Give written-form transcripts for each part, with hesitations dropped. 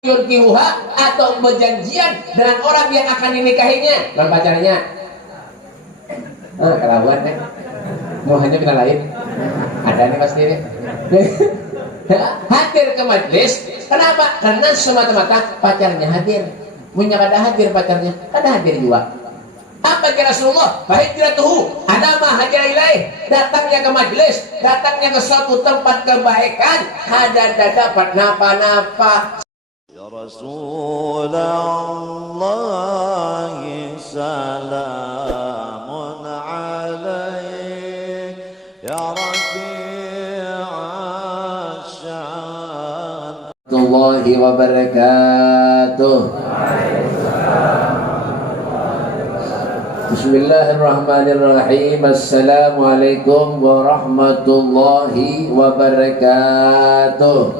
yurkihuha atau berjanjian dengan orang yang akan dinikahinya dan pacarnya. Kelabuan kan? Mau hanya kita lain. Ada nih pasti nih. Hadir ke majlis. Kenapa? Karena semata-mata pacarnya hadir. Punya kada hadir pacarnya, kada hadir juga. Apa kata Rasulullah? Fahijratuhu adama hajar ilaih. Datangnya ke majlis, datangnya ke suatu tempat kebaikan, kada dapat napa-napa. Ya Rasulullah salamun alaik ya rafi'asyan Warahmatullahi wabarakatuh. Bismillahirrahmanirrahim. Assalamualaikum warahmatullahi wabarakatuh.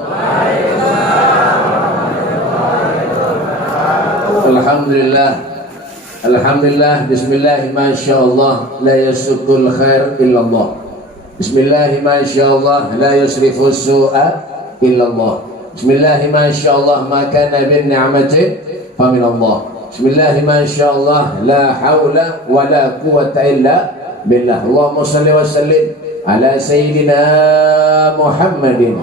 Alhamdulillah. Alhamdulillah. Bismillah. Masyaallah. La yasukul khair illallah. Bismillah. Masyaallah. La yusrifu su'a illallah. Bismillah. Masyaallah. Ma kana bin ni'mati faminallah. Bismillah, masyaallah, la hawla wa la quwwata illa billah. Allahumma salli wa sallim ala sayyidina Muhammadin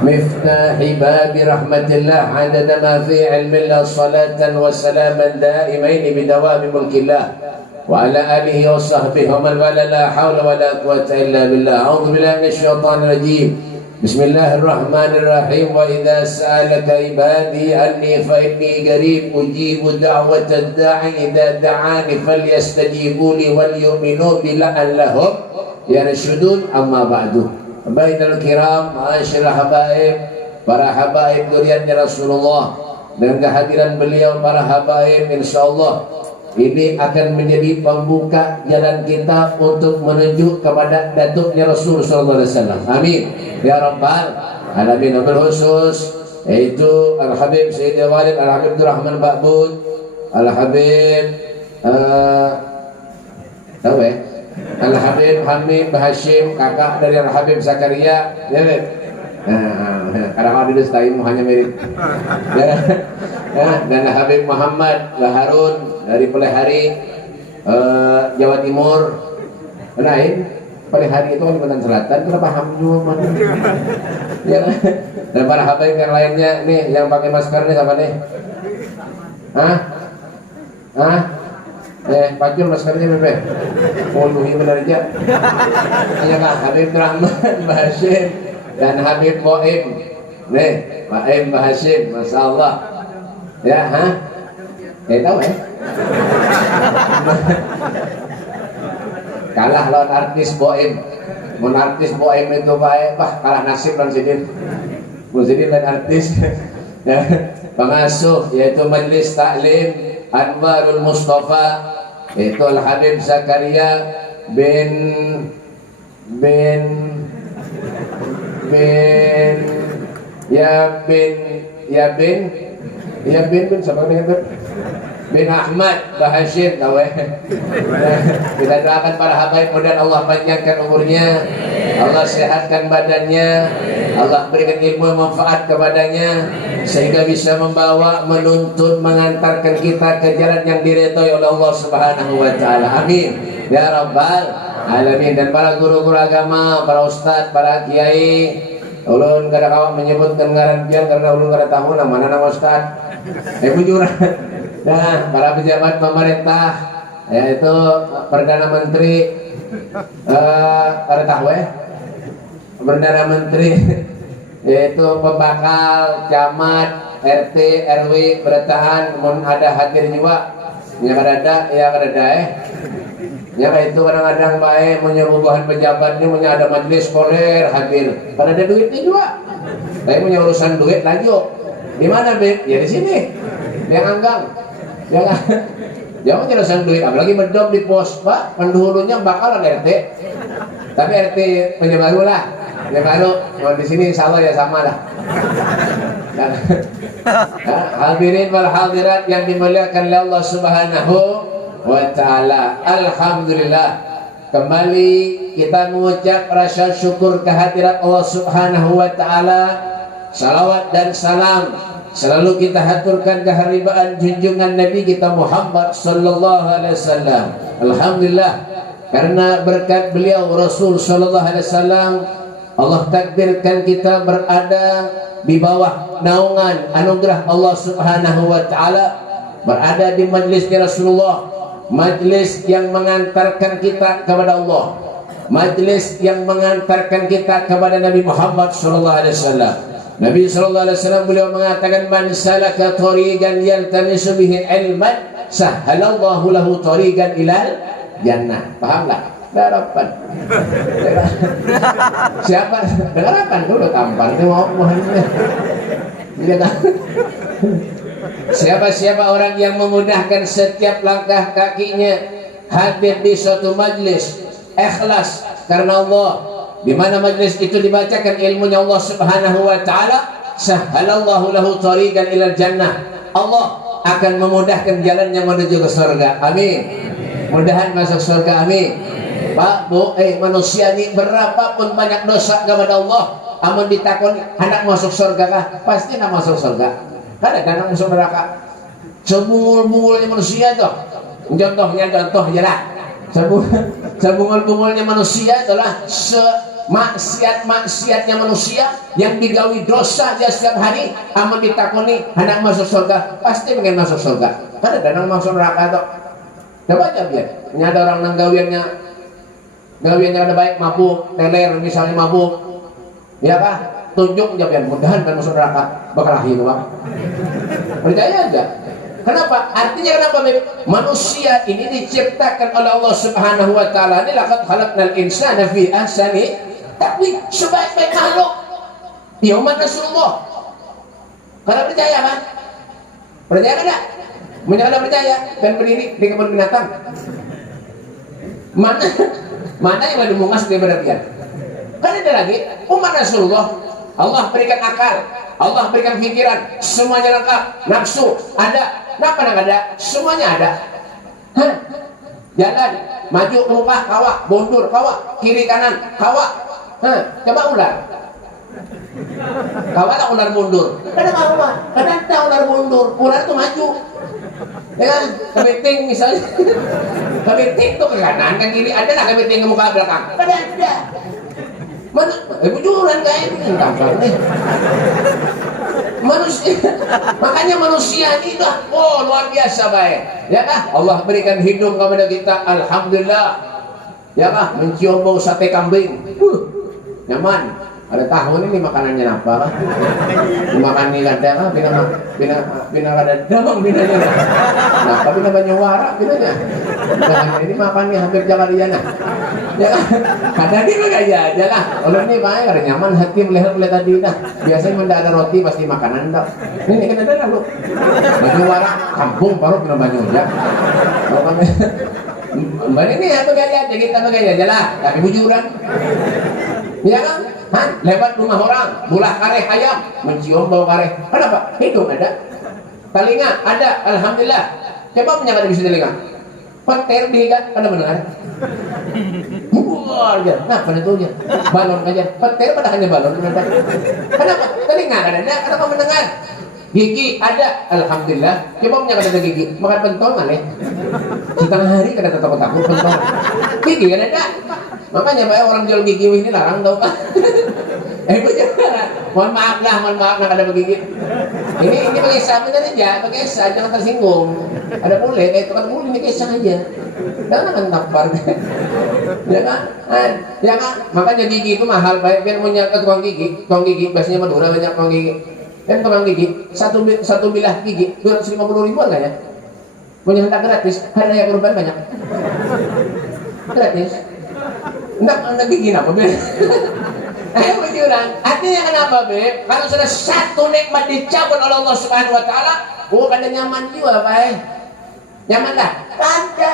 miftahi babi rahmatillah adada ma fi ilmillah salatan wa salaman daimaini bidawami mulkillah wa ala alihi wa sahbihi wa man wala la hawla wa la quwwata illa billah. A'udzu billahi minasy syaithanir rajim. Bismillahirrahmanirrahim. Wa idza sa'alaka ibadi anni fa inni qarib ujibu da'watad da'i idza da'ani falyastajibu li wal yu'minu bi la'allahum yarshudun. Amma ba'du. Bainal kiram, ma'asyiral habaib, para habaib duriannya Rasulullah, dengan kehadiran beliau para habaib insyaallah ini akan menjadi pembuka jalan kita untuk menuju kepada datuknya Rasul sallallahu alaihi wasallam. Amin ya rabbal alamin. Wabil khusus yaitu Al-Habib Sayyidil Walid Al-Habib Abdurrahman Ba'bud, Al-Habib Al-Habib Hamid Hashim, kakak dari Al-Habib Zakaria, ya kan? Kadang-kadang di destaimu hanya mirip ya, dan Habib Muhammad Harun dari Pelihari Jawa Timur. Lain Pelihari itu kan Kalimantan Selatan, kenapa hamil ya, dan para Habib yang lainnya nih yang pakai masker nih siapa nih? Pacul maskernya Bebe. Oh luhi benar aja. Ya Kak Habib Rahman Bahasim dan Habib Boim. Nih, Boim Bahasim, Masya Allah. Ya, tahu ya? Kalah lawan artis Boim. Mun artis Boim itu baik, kalah nasib dan sidin. Sidin dan artis. Ya, pengasuh yaitu Majelis Taklim Anwarul Mustafa, yaitu Al-Habib Zakaria bin siapa itu? Bin Ahmad Bahashim, tahu ya? Kita doakan para habaib mudah Allah panjangkan umurnya, Allah sehatkan badannya, Allah berikan ilmu manfaat kepadanya sehingga bisa membawa, menuntun, mengantarkan kita ke jalan yang diridhai oleh Allah Subhanahu wa taala. Amin ya rabbal alamin. Dan para guru-guru agama, para ustaz, para kiai, ulun kada kawan menyebutkan ngaran pian karena ulun kada tahu nama ustaz. Bujur. Nah, para pejabat pemerintah yaitu Perdana Menteri kada tahu ya. Perdana Menteri yaitu pembakal, camat, RT, RW, bertahan, mun ada hadir juga. Ya kada ada ya itu kadang-kadang baik menyuruh bahan pejabatnya punya ada majelis poler hadir. Kada ada duitnya juga. Tapi punya urusan duit lagi. Di mana, Beb? Ya di sini. Yang anggang. Jangan urusan duit, apalagi medok di pos, Pak. Pendahulunya bakalan RT. Tapi RT penyebaru lah. Yang baru, kalau di sini insya Allah ya sama lah. Hadirin wal hadirat yang dimuliakan oleh Allah Subhanahu wa ta'ala. Alhamdulillah, kembali kita mengucap rasa syukur kehadirat Allah Subhanahu wa ta'ala. Salawat dan salam selalu kita haturkan keharibaan junjungan Nabi kita Muhammad sallallahu alaihi wasallam. Alhamdulillah, karena berkat beliau Rasul sallallahu alaihi wasallam, Allah takdirkan kita berada di bawah naungan anugerah Allah Subhanahu wa taala, berada di majlis Rasulullah, majlis yang mengantarkan kita kepada Allah, majlis yang mengantarkan kita kepada Nabi Muhammad sallallahu alaihi wasallam. Nabi sallallahu alaihi wasallam beliau mengatakan, man salaka tariqan yaltamisu bihi ilman sahhalallahu lahu tariqan ilal jannah. Pahamlah? Harapan. Siapa? Harapan dulu tampar itu mau mohonnya. Siapa-siapa orang yang memudahkan setiap langkah kakinya hadir di suatu majlis ikhlas karena Allah, di mana majlis itu dibacakan ilmunya Allah Subhanahu wa taala, sahhalallahu lahu tariqan ilal jannah. Allah akan memudahkan jalannya menuju ke surga. Amin. Mudahan masuk surga. Amin. Pak, Bu, manusia ini berapapun banyak dosa kepada Allah, amun ditakon anak masuk surga kah? Pasti nak masuk surga. Kan ada anak masuk neraka. Sebungul-bungulnya manusia tuh. Contoh aja lah. Sebungul-bungulnya manusia adalah maksiat-maksiatnya manusia yang digawi dosa dia setiap hari, amun ditakoni anak masuk surga, pasti pengen masuk surga. Kan ada anak masuk neraka tuh. Coba aja biar. Ini ada orang yang gawiannya ada baik, mabuk, teler misalnya mabuk, ya kah? Tunjuk aja biar mudahan kan masuk neraka, bakal lahir Pak. Percaya aja. Kenapa? Artinya kenapa? Manusia ini diciptakan oleh Allah Subhanahu wa taala. Ini laqad khalaqnal insana fi ahsani taqwim, sebaik-baik makhluk. Ya umat Rasulullah. Kalau percaya kan? Percaya enggak? Menyala percaya dan berdiri di kebun binatang. Mana yang lebih mungas daripada dia? Kan ada lagi umat Rasulullah, Allah berikan akal, Allah berikan pikiran, semuanya lengkap, nafsu ada, kenapa nggak ada? Semuanya ada. Jalan, maju muka kawak, mundur kawak, kiri kanan kawak. Coba ular. Kawak tak ular mundur. Kadang ular mundur, ular tuh maju. Ya kan, kepiting misalnya, kepiting tuh ke kanan, ke kiri, ada lah kepiting ke muka belakang, ada. Mana, bujuran kayak ini, tampar nih. Manusia, makanya manusia ini dah, luar biasa baik, ya kah? Allah berikan hidung kepada kita, alhamdulillah, ya kah? Mencium bau sate kambing, nyaman. Ada tahun ini makanannya apa kan? Makan nih kadang bina kada damang binanya. Nah, tapi namanya warak binanya. Nah, ini makannya hampir jalan dia nah. Ya kan? Kadang ini kayak aja lah. Kalau ini banyak kada nyaman hati melihat tadi nah. Biasanya tidak ada roti pasti makanan dah. Ini kan ada lu. Baju warak kampung baru kena banyak ya. Mbak ini apa gaya? Jadi kita gaya aja lah. Tapi bujuran. Ya kan? Lewat rumah orang, bulah kareh ayam, mencium bau kareh. Kenapa? Hidung ada, telinga ada, alhamdulillah. Coba punya ada bisa telinga. Petir dihigat, ada mendengar. Buar aja, nah pada itu aja. Balon aja, petir pada hanya balon. Kenapa? Telinga ada, kenapa mendengar? Gigi ada, alhamdulillah. Coba punya ada gigi, makan pentol mana? Setengah hari kada takut-takut pentol. Gigi kan ada. Makanya banyak orang jual gigi ini larang tau kan? Mohon maaf nak ada begigit. Ini pakai kisah benar aja, pakai kisah jangan tersinggung. Ada boleh kayak tukang mulu ini kisah aja. Jangan tampar. Ya kan? Ya kan? Makanya gigi itu mahal. Biar punya tukang gigi biasanya Madura banyak tukang gigi. Dan tukang gigi satu bilah gigi 250.000 lah ya. Punya hendak gratis, ada yang korban banyak. Gratis. Enggak gigi apa be? Bujuran. Artinya kenapa be? Kalau sudah satu nikmat dicabut oleh Allah Subhanahu wa taala, kada nyaman juga Pak. Nyaman dah? Kada.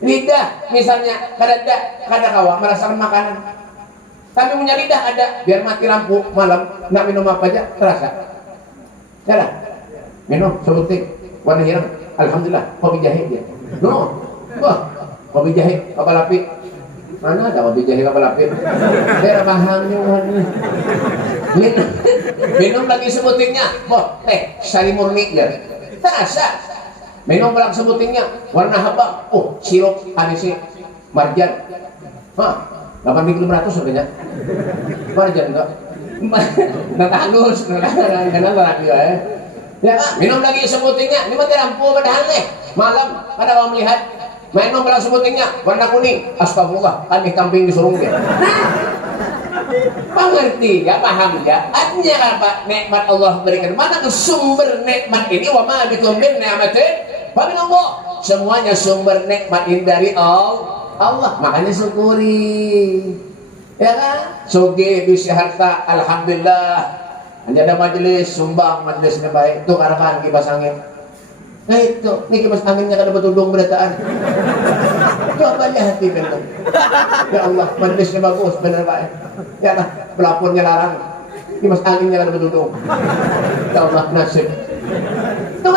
Lidah misalnya kada kawa merasakan makanan. Tapi punya lidah ada, biar mati lampu malam, nak minum apa aja terasa. Jalan. Minum sebutik warna hitam. Alhamdulillah, kopi jahe dia. No. Wah, kopi jahe kapal api. Mana ada kopi jahe kapal api? Saya pahamnya. minum lagi sebutingnya, boh, sari murni ya, terasa. Minum lagi sebutingnya, warna apa? Oh, sirup anisi marjan, 8.500 sebenarnya, marjan enggak? Nggak halus, nggak lagi ya. Ya, minum lagi sebutingnya, ini mati lampu padahal nih, malam pada kamu melihat. Minum lagi sebutingnya, warna kuning, astagfirullah, kami kambing disuruh dia. Mengerti ya, paham ya? Artinya apa? Nikmat Allah berikan. Mana tuh sumber nikmat ini? Wa ma bikum min ni'matin fa min Allah. Semuanya sumber nikmat ini dari Allah. Makanya syukuri. Ya kan? Sugih bisa harta, alhamdulillah. Hanya ada majelis sumbang, majelisnya baik. Itu karakan kipas angin. Nah itu, ini kipas anginnya kada betudung berataan. Itu apa aja hati benar. Ya Allah, majelisnya bagus, benar baik. Ya lah, pelapornya larang. Kipas anginnya kada betudung. Ya Allah, nasib. Itu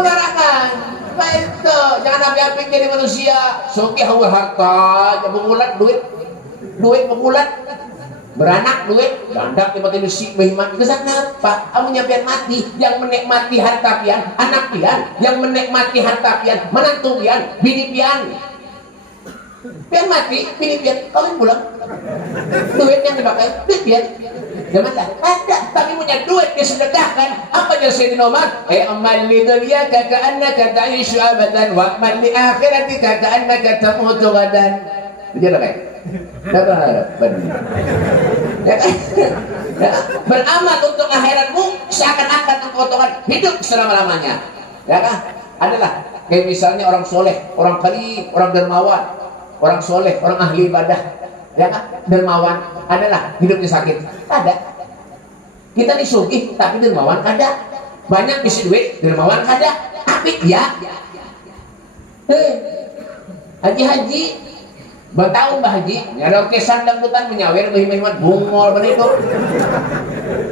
karakan. Baik itu, jangan api-api jadi manusia. Sugih hawa harta, jangan mengulat duit mengulat. Beranak duit, dandak tiba-tiba si behimat. Kesana apa? Kamu nyampean mati, yang menikmati harta pian, anak pian, yang menikmati harta pian, menantu pian, bini pian. Pian mati, bini pian, kawin pulang. Duit yang dipakai, duit pian. Jangan ada, tapi punya duit disedekahkan. Apa yang saya nomor? Amal li dunia ka'annaka ta'ishu abadan wa amal li akhirati ka'annaka tamutu gadan. Begitu kan? Beramal untuk akhiratmu seakan-akan menguntungkan hidup selama-lamanya. Ya kan? Adalah kayak misalnya orang soleh, orang karim, orang dermawan, orang soleh, orang ahli ibadah. Ya kan? Dermawan adalah hidupnya sakit. Ada. Kita disugih tapi dermawan ada. Banyak isi duit, dermawan ada. Tapi ya. Haji-haji bertahun Mbah Haji, ada kesan dangdutan menyawer behimat bungol bener itu.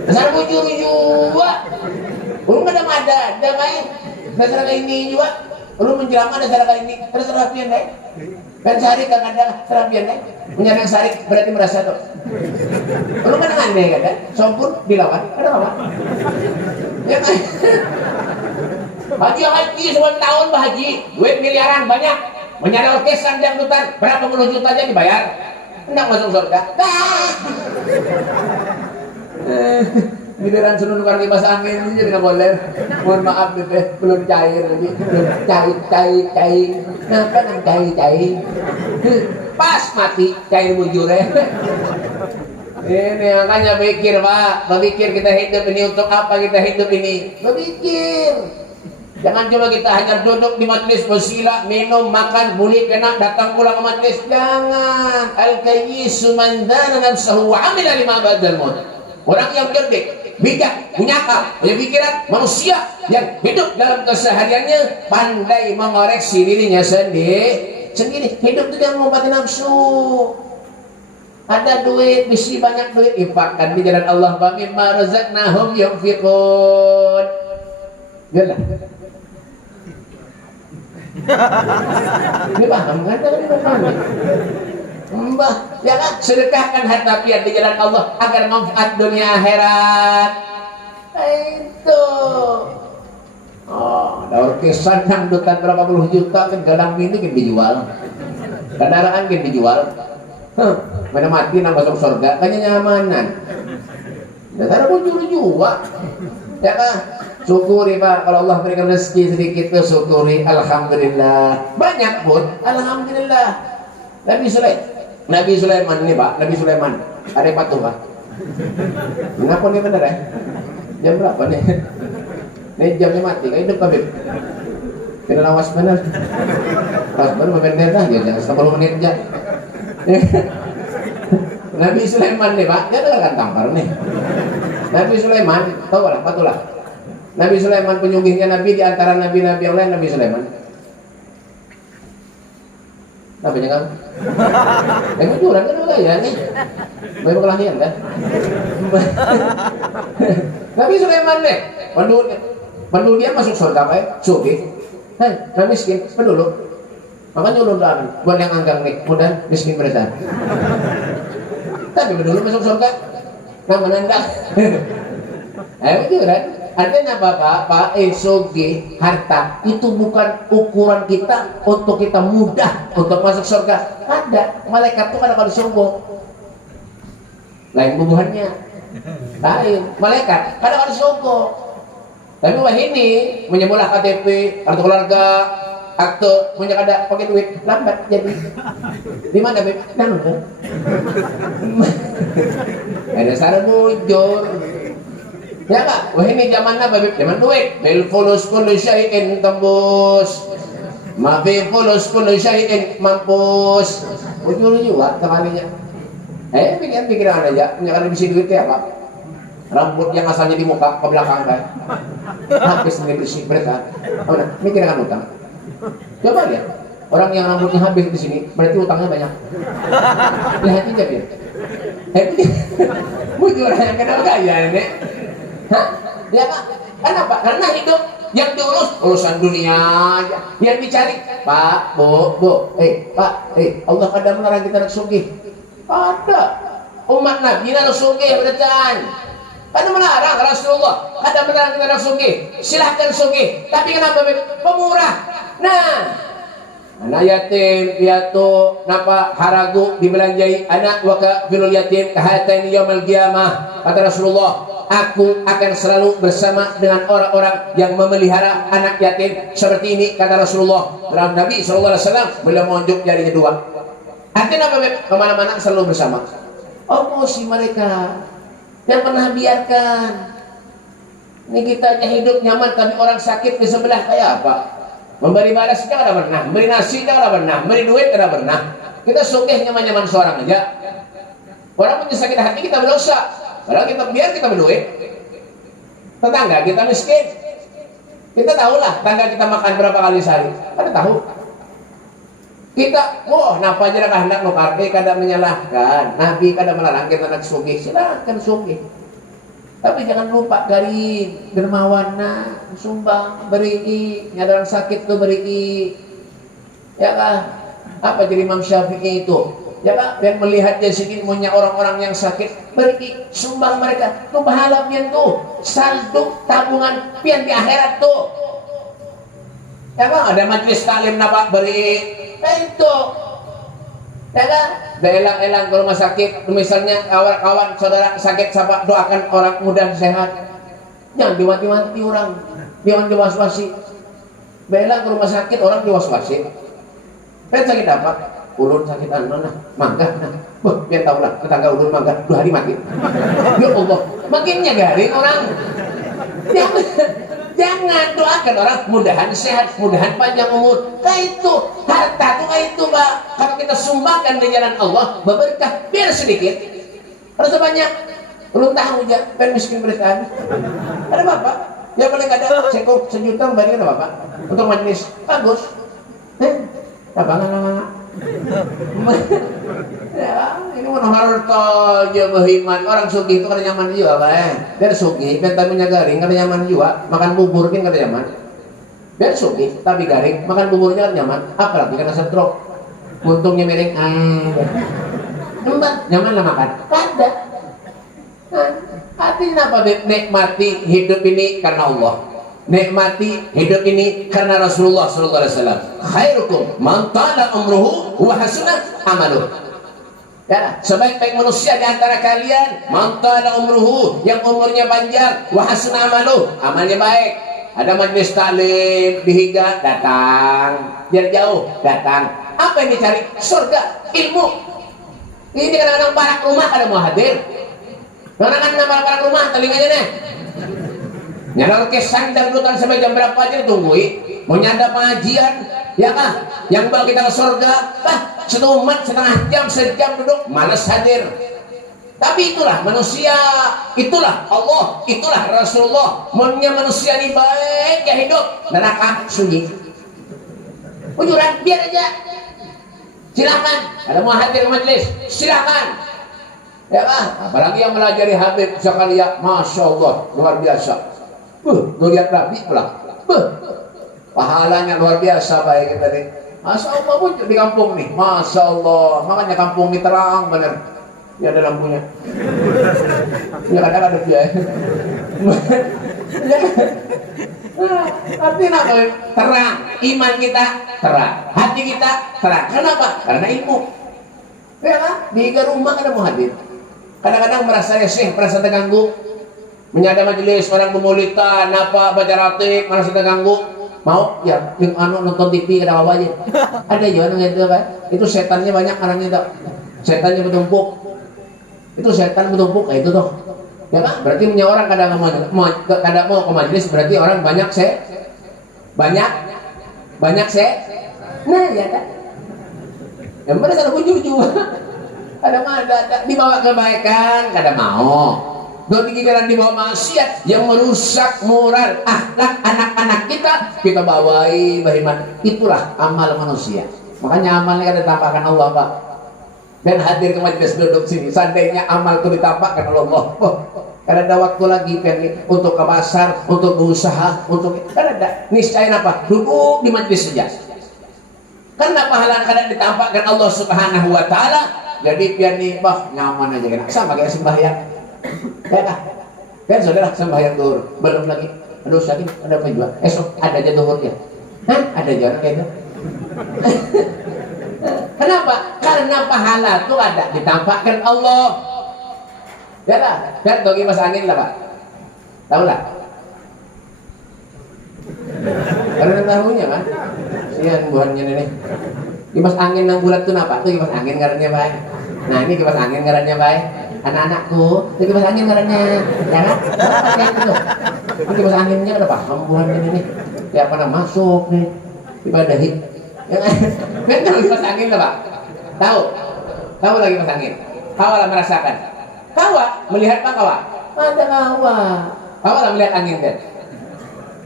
Dasar bujur juga. Belum ada main. Dasar kayak ini juga. Belum menjelama dasar kayak ini. Terserah pian deh. Kan sehari kan ada serapian deh. Punya yang sehari berarti merasa tuh. Belum kan aneh kan? Sompun dilawan. Ada apa? Ya kan? Haji sebulan tahun Mbah Haji, duit miliaran banyak. Menyari orkesan dangdutan berapa puluh juta aja dibayar, hendak masuk surga. Giliran suruh nukar kipas angin ini jadi nggak boleh. Mohon maaf deh, belum cair lagi, belum cair. Kenapa nang cair? Pas mati cair bujurnya. Ini makanya pikir Pak, berpikir kita hidup ini untuk apa kita hidup ini? Berpikir. Jangan cuma kita hanya duduk di majelis bersila, minum, makan, boleh kena datang pulang ke majelis. Jangan. Al-kayyisu man dana nafsahu wa amila lima ba'dal maut. Orang yang cerdik, bijak, punya akal, punya pikiran, manusia yang hidup dalam kesehariannya pandai mengoreksi dirinya sendiri. Hidup itu jangan ngobatin nafsu. Ada duit, mesti banyak duit, infakkan di jalan Allah. Wa mimma razaqnahum yunfiqun. Yalah. Ini paham kan? Mbah, ya kan? Sedekahkan harta pian di jalan Allah agar manfaat dunia akhirat. Itu. Ada orkesan dangdutan berapa puluh juta kan gadang ini kan dijual. Kendaraan kan dijual. Mana mati nang masuk surga, kayaknya nyamanan. Dasar bujur juga. Ya kan? Syukuri Pak, kalau Allah berikan rezeki sedikit tuh syukuri, alhamdulillah. Banyak pun, alhamdulillah. Nabi Sulaiman ini Pak, Nabi Sulaiman ada patung Pak. Kenapa nih bener ya? Jam berapa nih? Ini jamnya mati, kayak hidup kabin. Kena lawas bener. Pas baru bener dah, ya jangan 10 menit aja. Nabi Sulaiman nih Pak, dia kan tampar nih. Nabi Sulaiman, tahu lah, patulah. Nabi Sulaiman penyugihnya Nabi di antara nabi-nabi yang lain, Nabi Sulaiman. Nabi kamu? Yang kejuran kan juga ya nih. Baik kelahiran kan? Nabi Sulaiman deh, pendu dia masuk surga kayak sugih. Nah miskin, pendulu. Makanya ulun doakan buat yang anggang nih, mudah miskin berasa. Tapi pendulu masuk surga. Nah menendang. Betul kan? Artinya apa Pak? Soge, harta itu bukan ukuran kita untuk kita mudah untuk masuk surga. Ada malaikat itu kadang-kadang sombong. Lain bubuhannya. Lain malaikat kadang-kadang sombong. Tapi wah ini menyemulah KTP, kartu keluarga, akte, punya ada pakai duit lambat jadi. Di mana Beb? Nanu kan? Ada sarang bujur. Ya Kak, wah ini zaman apa Beb? Zaman duit. Bil fulus kullu syai'in tembus. Ma fi fulus kullu syai'in mampus. Bujur juga kemarinya. Pikiran aja, punya kan bisa duit ya Pak. Rambut yang asalnya di muka ke belakang kan. Habis ini bersih mereka. Mikir kan utang. Coba lihat, orang yang rambutnya habis di sini berarti utangnya banyak. Lihat aja dia. Bujur yang kenal kaya ini. Hah? Ya Pak, kenapa? Karena hidup yang diurus urusan dunia aja. Yang dicari, Pak, Bu, Pak, Allah kadang melarang kita nak sugih. Ada umat Nabi nak sugih berjalan. Karena melarang Rasulullah, ada melarang kita nak sugih. Silahkan sugih. Tapi kenapa pemurah? Nah, anak yatim piatu napa haragu dibelanjai anak waka filul yatim kahataini yaumil qiyamah. Kata Rasulullah, aku akan selalu bersama dengan orang-orang yang memelihara anak yatim seperti ini, kata Rasulullah. Dalam Nabi SAW beliau menunjuk jarinya dua. Artinya apa? Kemana-mana selalu bersama. Oh si mereka yang pernah biarkan ini kita hanya hidup nyaman tapi orang sakit di sebelah kayak apa? Memberi balas kita kada pernah, memberi nasi kita kada pernah, memberi duit kada pernah. Kita sugih nyaman-nyaman seorang aja. Orang punya sakit hati kita berdosa. Padahal kita biar kita berduit. Tetangga kita miskin. Kita tahulah tetangga kita makan berapa kali sehari. Kada tahu. Kita, napa aja dah hendak nukarpe kada menyalahkan. Nabi kada melarang kita nak sugih. Silakan sugih. Tapi jangan lupa dari dermawana, sumbang, beri, nyadar sakit tuh beri. Ya kan? Apa jadi Imam Syafi'i itu? Ya kan? Yang melihat jadi punya orang-orang yang sakit, beri, sumbang mereka. Tuh pahala pian tuh, saldo tabungan pian di akhirat tuh. Ya kan? Ada majlis taklim napa beri. Nah itu. Ya kan? Dah elang-elang ke rumah sakit, misalnya kawan-kawan saudara sakit, siapa doakan orang mudah sehat. Jangan diwanti-wanti orang, jangan diwaswasi. Belang ke rumah sakit orang diwaswasi. Kan sakit apa? Ulun sakit nah, mangga nah. Biar tahu lah, tetangga ulun mangga 2 hari mati. Ya Allah, makinnya garing orang. Jangan doakan orang mudahan sehat, mudahan panjang umur. Kayak itu harta tuh kayak itu Pak. Kalau kita sumbangkan di jalan Allah, berberkah biar sedikit. Harus banyak. Belum tahu aja, pen miskin berkah. Ada Bapak? Ya paling ada cukup 1 juta bagi ada Bapak untuk majelis. Bagus. Apa nggak? Ya, ini mana harta aja berhimat. Orang sugih itu kada nyaman juga Pak. Biar sugih, biar tamunya garing kada nyaman juga. Makan bubur kan kada nyaman. Biar sugih tapi garing, makan buburnya kada nyaman. Apalagi kena stroke. Untungnya miring. Nyaman lah makan. Kada. Artinya apa? Nikmati hidup ini karena Allah. Nikmati hidup ini karena Rasulullah sallallahu alaihi wasallam. Khairukum man tala umruhu wa hasuna amaluhu. Ya, sebaik-baik manusia di antara kalian man tala umruhu, yang umurnya panjang, wa hasuna amaluhu, amalnya baik. Ada majlis taklim di Higa, datang. Biar jauh, datang. Apa yang dicari? Surga, ilmu. Ini kadang-kadang barak rumah kada mau hadir. Kadang-kadang barak rumah telinganya nih. Nyadar kesan dan dulutan sampai jam berapa aja ditungguin. Mau nyadar pengajian, ya kan? Yang bawa kita ke surga, setengah jam, sejam duduk, malas hadir. Tapi itulah manusia, itulah Allah, itulah Rasulullah. Maunya manusia ini baik ya hidup, neraka sunyi. Ujuran biar aja. Silakan, ada mau hadir ke majelis, silakan. Ya kan? Apalagi yang melajari Habib Zakaria, masya Allah, luar biasa. Lihat Nabi pulang. Pahalanya luar biasa baik kita nih. Masya Allah muncul di kampung nih. Masya Allah. Makanya kampung ini terang bener. Ya ada lampunya. Ya kadang-kadang dia. Ya. Artinya apa? Terang, iman kita terang, hati kita terang. Kenapa? Karena ilmu. Ya kan? Di rumah kan mau hadir. Kadang-kadang merasa resih, merasa terganggu. Menyada majelis orang memulitan, apa baca ratib, merasa terganggu. Mau ya nonton TV kada apa aja. Ada juga yang gitu kan. Itu setannya banyak orangnya tuh. Setannya bertumpuk. Itu setan bertumpuk kayak itu tuh. Ya kan? Berarti punya orang kadang mau ke majelis berarti orang banyak nah ya kan. Yang mana salah jujur. Kadang ada dibawa kebaikan, kadang mau. Dua pikiran dibawa maksiat yang merusak moral akhlak anak-anak kita bawai beriman. Itulah amal manusia. Makanya amalnya kan ditampakkan Allah, Pak. Dan hadir ke majelis duduk sini. Seandainya amal itu ditampakkan oleh Allah. Karena ada waktu lagi kan untuk ke pasar, untuk berusaha, untuk kan ada niscaya apa? Duduk di majelis saja. Karena pahala kadang ditampakkan Allah Subhanahu wa taala. Jadi biar nih, bah, nyaman aja kan. Sama kayak sembahyang. Ya kan saudara sembahyang duhur belum lagi. Aduh sakit, ada apa juga? Esok ada aja duhurnya. Hah? Ada aja orang kayak itu. Kenapa? Karena pahala itu ada ditampakkan Allah. Ya lah, kan bagi kipas angin lah Pak. Tahu lah. Karena tahunya Pak. Sian buahnya ini. Kipas angin yang bulat itu apa? Itu kipas angin ngarannya Pak. Nah ini kipas angin ngarannya Pak. Anak-anakku, itu kipas angin ngarannya. Ya kan? Ini kipas anginnya ada paham buahnya ini. Ya pada masuk nih. Ibadah hit. Ya kan? Kan tahu kipas angin lah Pak. Tahu? Tahu lagi kipas angin. Kau lah merasakan. Kawa melihat apa kawa? Ada kawa. Kawa lah melihat angin kan?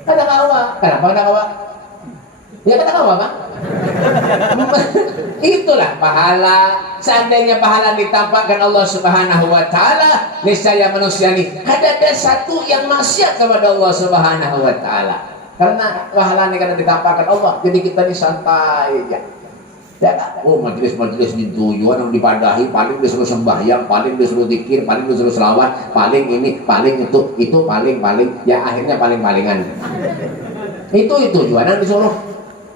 Ada kawa. Kenapa ada kawa? Ya kata kawa Pak. Itulah pahala. Seandainya pahala ditampakkan Allah Subhanahu wa taala, niscaya manusia ini ada satu yang maksiat kepada Allah Subhanahu wa taala. Karena pahala ini karena ditampakkan Allah, jadi kita ini santai aja. Ya, oh majelis-majelis itu yang dipadahi, paling disuruh sembahyang, paling disuruh zikir, paling disuruh selawat, paling ini, paling itu paling ya akhirnya paling-palingan. Itu jualan disuruh.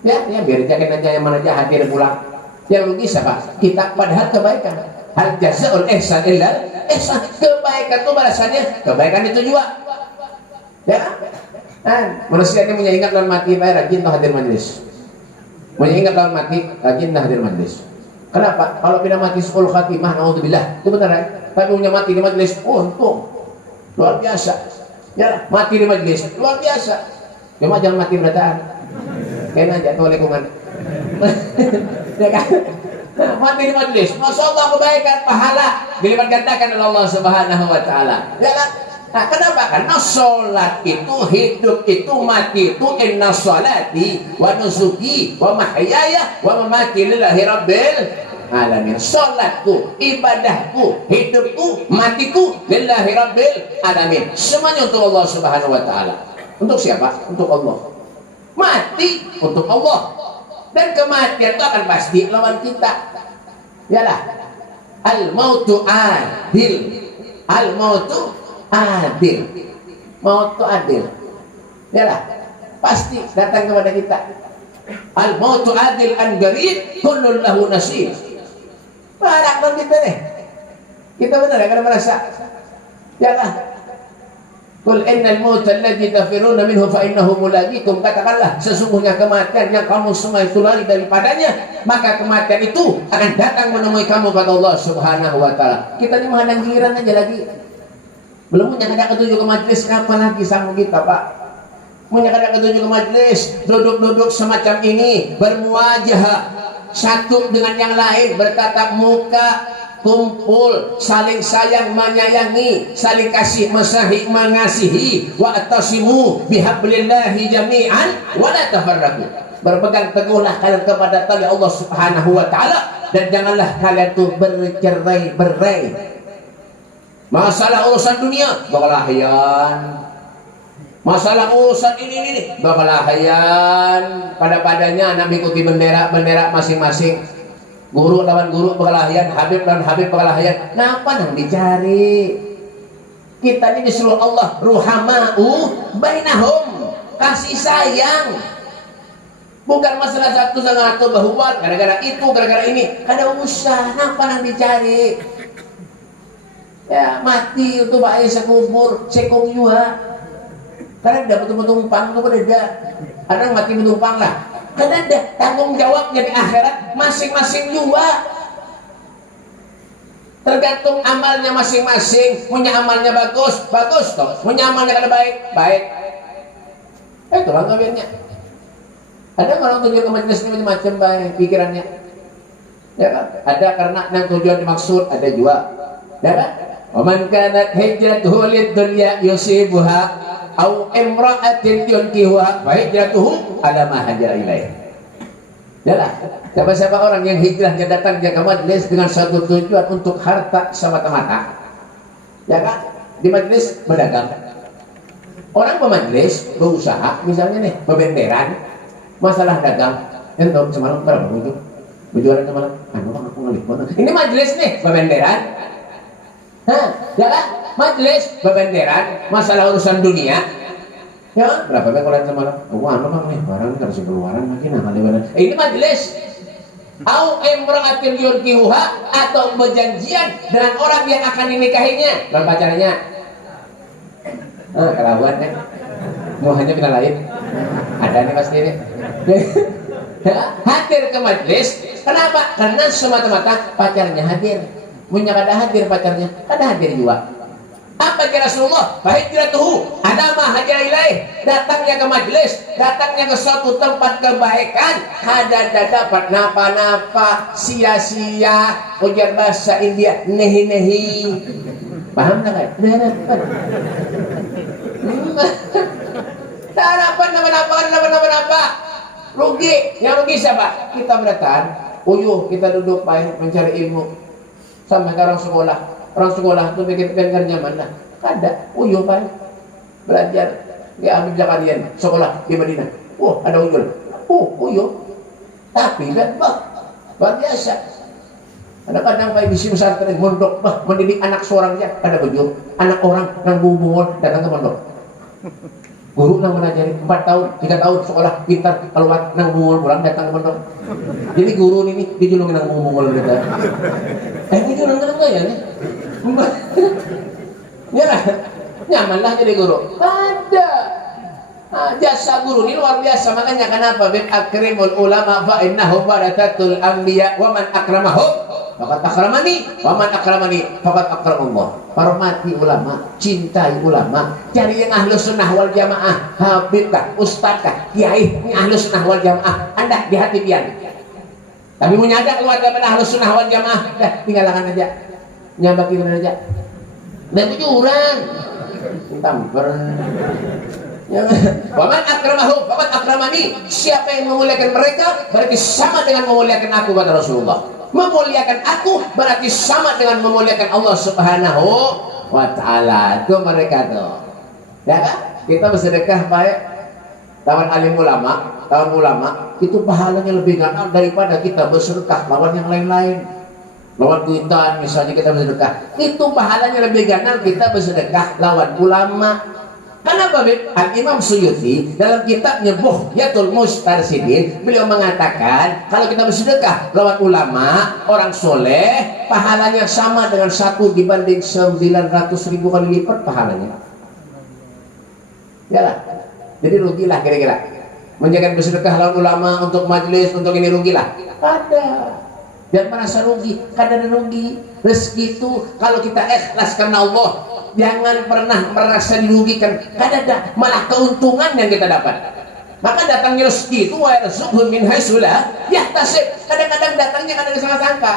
Ya biar jaket aja yang mana aja hadir pulang. Yang logis apa? Kita padahal kebaikan. Hal jazaul ihsan illal ihsan. Kebaikan itu balasannya kebaikan itu juga. Ya. Manusia ini punya ingat dan mati baik rajin tuh hadir majelis. Punya ingat dalam mati, rajin dah hadir majlis. Kenapa? Kalau pindah mati sekolah khatimah, naudzubillah, itu benar ya? Tapi punya mati di majlis, untung, luar biasa. Ya, mati di majlis, luar biasa. Cuma jangan mati berataan. Kena jatuh lingkungan. Ya kan? Mati di majlis, masya Allah kebaikan, pahala dilipat gandakan oleh Allah Subhanahu wa taala. Ya kan? Nah, kenapa? Karena sholat itu, hidup itu, mati itu, inna sholati wa nusuki wa mahyaya wa mamati lillahi rabbil alamin. Sholatku, ibadahku, hidupku, matiku lillahi rabbil alamin. Semuanya untuk Allah Subhanahu wa taala. Untuk siapa? Untuk Allah. Mati untuk Allah. Dan kematian itu akan pasti lawan kita. Yalah. Al-mautu adil. Al-mautu adil. Maut itu adil. Yalah, pasti datang kepada kita. Al mautu adil an garib kullun lahu nasib. Barang kita nih. Kita benar ya, karena merasa. Yalah. Qul innal mauta alladzi tafiruna minhu fa innahu mulaqikum. Katakanlah sesungguhnya kematian yang kamu semua itu lari daripadanya, maka kematian itu akan datang menemui kamu kata Allah Subhanahu wa taala. Kita ini menghadang giliran aja lagi. Belum punya kadang ketujuh ke majelis, kapan lagi sama kita Pak? Punya kadang ketujuh ke majelis, duduk-duduk semacam ini, bermuajah satu dengan yang lain, bertatap muka, kumpul, saling sayang menyayangi, saling kasih mesrahi mengasihi, wa atasimu bihablillahi jami'an wa la tafarraqu. Berpegang teguhlah kalian kepada tali Allah Subhanahu wa taala dan janganlah kalian tuh bercerai-berai. Masalah urusan dunia bakalahian, masalah urusan ini bakalahian. Padanya anak mengikuti bendera masing-masing. Guru lawan guru bakalahian, habib lawan habib bakalahian. Napa nang dicari? Kita ini disuruh Allah ruhama'u bainahum, kasih sayang. Bukan masalah satu sama satu bahwa gara-gara itu, gara-gara ini. Kada usah, apa yang dicari? Ya mati itu pak ayah sekubur, sekong juga. Karena ada betul-betul tumpang itu ada. Ada mati bertumpang lah. Karena ada tanggung jawabnya di akhirat masing-masing juga. Tergantung amalnya masing-masing. Punya amalnya bagus, bagus toh. Punya amalnya kada baik, baik. Itu lah ngawiannya. Ada orang tujuan ke majelis ini macam-macam baik pikirannya. Ya kan? Ada karena yang tujuan dimaksud, ada juga. Ya kan? Wa man kanat hijratuhu lid-dunya yusibuha au imra'atin yunkihuha fa hijratuhu ala ma hajara ilaih. Yalah, siapa orang yang hijrahnya datangnya ke majelis dengan satu tujuan untuk harta semata-mata. Ya kan? Di majelis berdagang. Orang bermajelis, berusaha, misalnya nih, berbenderan, masalah dagang. Entah semalam berapa itu? Berjualan semalam. Anu bang aku ngelipon. Ini majelis nih, berbenderan. Hah, jalan majelis berbenderan masalah urusan dunia. Ya, berapa banyak orang semalam? Oh, anu bang nih, barang harus keluaran makin nah. Ini majelis. Au imra'atin yurkihuha, atau berjanjian dengan orang yang akan dinikahinya dan pacarnya. Kelabuan kan? Mau hanya bina lain. Ada nih pasti ini. Hadir ke majelis. Kenapa? Karena semata-mata pacarnya hadir. Punya kada hadir pacarnya, kada hadir juga. Apa kata Rasulullah? Fahijratuhu ada ma hajar ilaih. Datangnya ke majelis, datangnya ke suatu tempat kebaikan, kada dapat napa-napa, sia-sia. Ujar bahasa India, nehi-nehi. Paham tak kan? Tak dapat napa-napa. Rugi. Yang rugi siapa? Kita berdataan. Uyuh, kita duduk baik mencari ilmu. Sampai ke orang sekolah tuh bikin kerja mana? Ada, uyuh pak, belajar di Amir Jakadian, sekolah di Madinah. Ada uyuh, uyuh. Tapi kan luar biasa. Ada kadang pak bisi pesantren mondok, mendidik anak seorang aja, ada baju, anak orang yang bubungol datang ke mondok. Guru nang menajari 4 tahun, 3 tahun sekolah pintar keluar nang bungol pulang datang ke mondok. Jadi guru ini dijulungi nang bungol gitu. Ini orang ya nih. Ya lah, nyamanlah jadi guru. Ada. Jasa guru ini luar biasa. Makanya kenapa? Bin akrimul ulama fa innahu barakatul anbiya wa man akramahum faqad akramani wa man akramani faqad akramullah. Hormati ulama, cintai ulama. Cari yang ahlus sunnah wal jamaah, habib kah, ustaz kah, kiai ini ahlus sunnah wal jamaah. Anda di hati pian. Tapi punya ada keluarga pada ahlus sunnah wal jamaah, dah tinggalkan aja, nyabakin aja. Dan bujuran, tampar. Waman akramahu, waman akramani. Siapa yang memuliakan mereka berarti sama dengan memuliakan aku kata Rasulullah. Memuliakan aku berarti sama dengan memuliakan Allah Subhanahu wa Ta'ala. Itu mereka tuh. Ya kan? Kita bersedekah baik. Lawan alim ulama, lawan ulama itu pahalanya lebih ganda daripada kita bersedekah lawan yang lain-lain. Lawan kuitan misalnya kita bersedekah, itu pahalanya lebih ganda kita bersedekah lawan ulama. Kenapa? Al-Imam Suyuti dalam kitabnya Bughyatul Mustarsidin beliau mengatakan kalau kita bersedekah lawan ulama, orang soleh, pahalanya sama dengan 1 dibanding 900.000 kali lipat pahalanya. Yalah. Jadi rugilah kira-kira. Menjaga bersedekah lawan ulama untuk majelis, untuk ini rugilah. Ada. Dan merasa rugi, kadang rugi. Rezeki itu kalau kita ikhlas karena Allah, jangan pernah merasa dirugikan. Kadang ada malah keuntungan yang kita dapat. Maka datangnya rezeki itu wa yarzuqhu min haitsu la yahtasib. Kadang-kadang datangnya kadang disangka-sangka.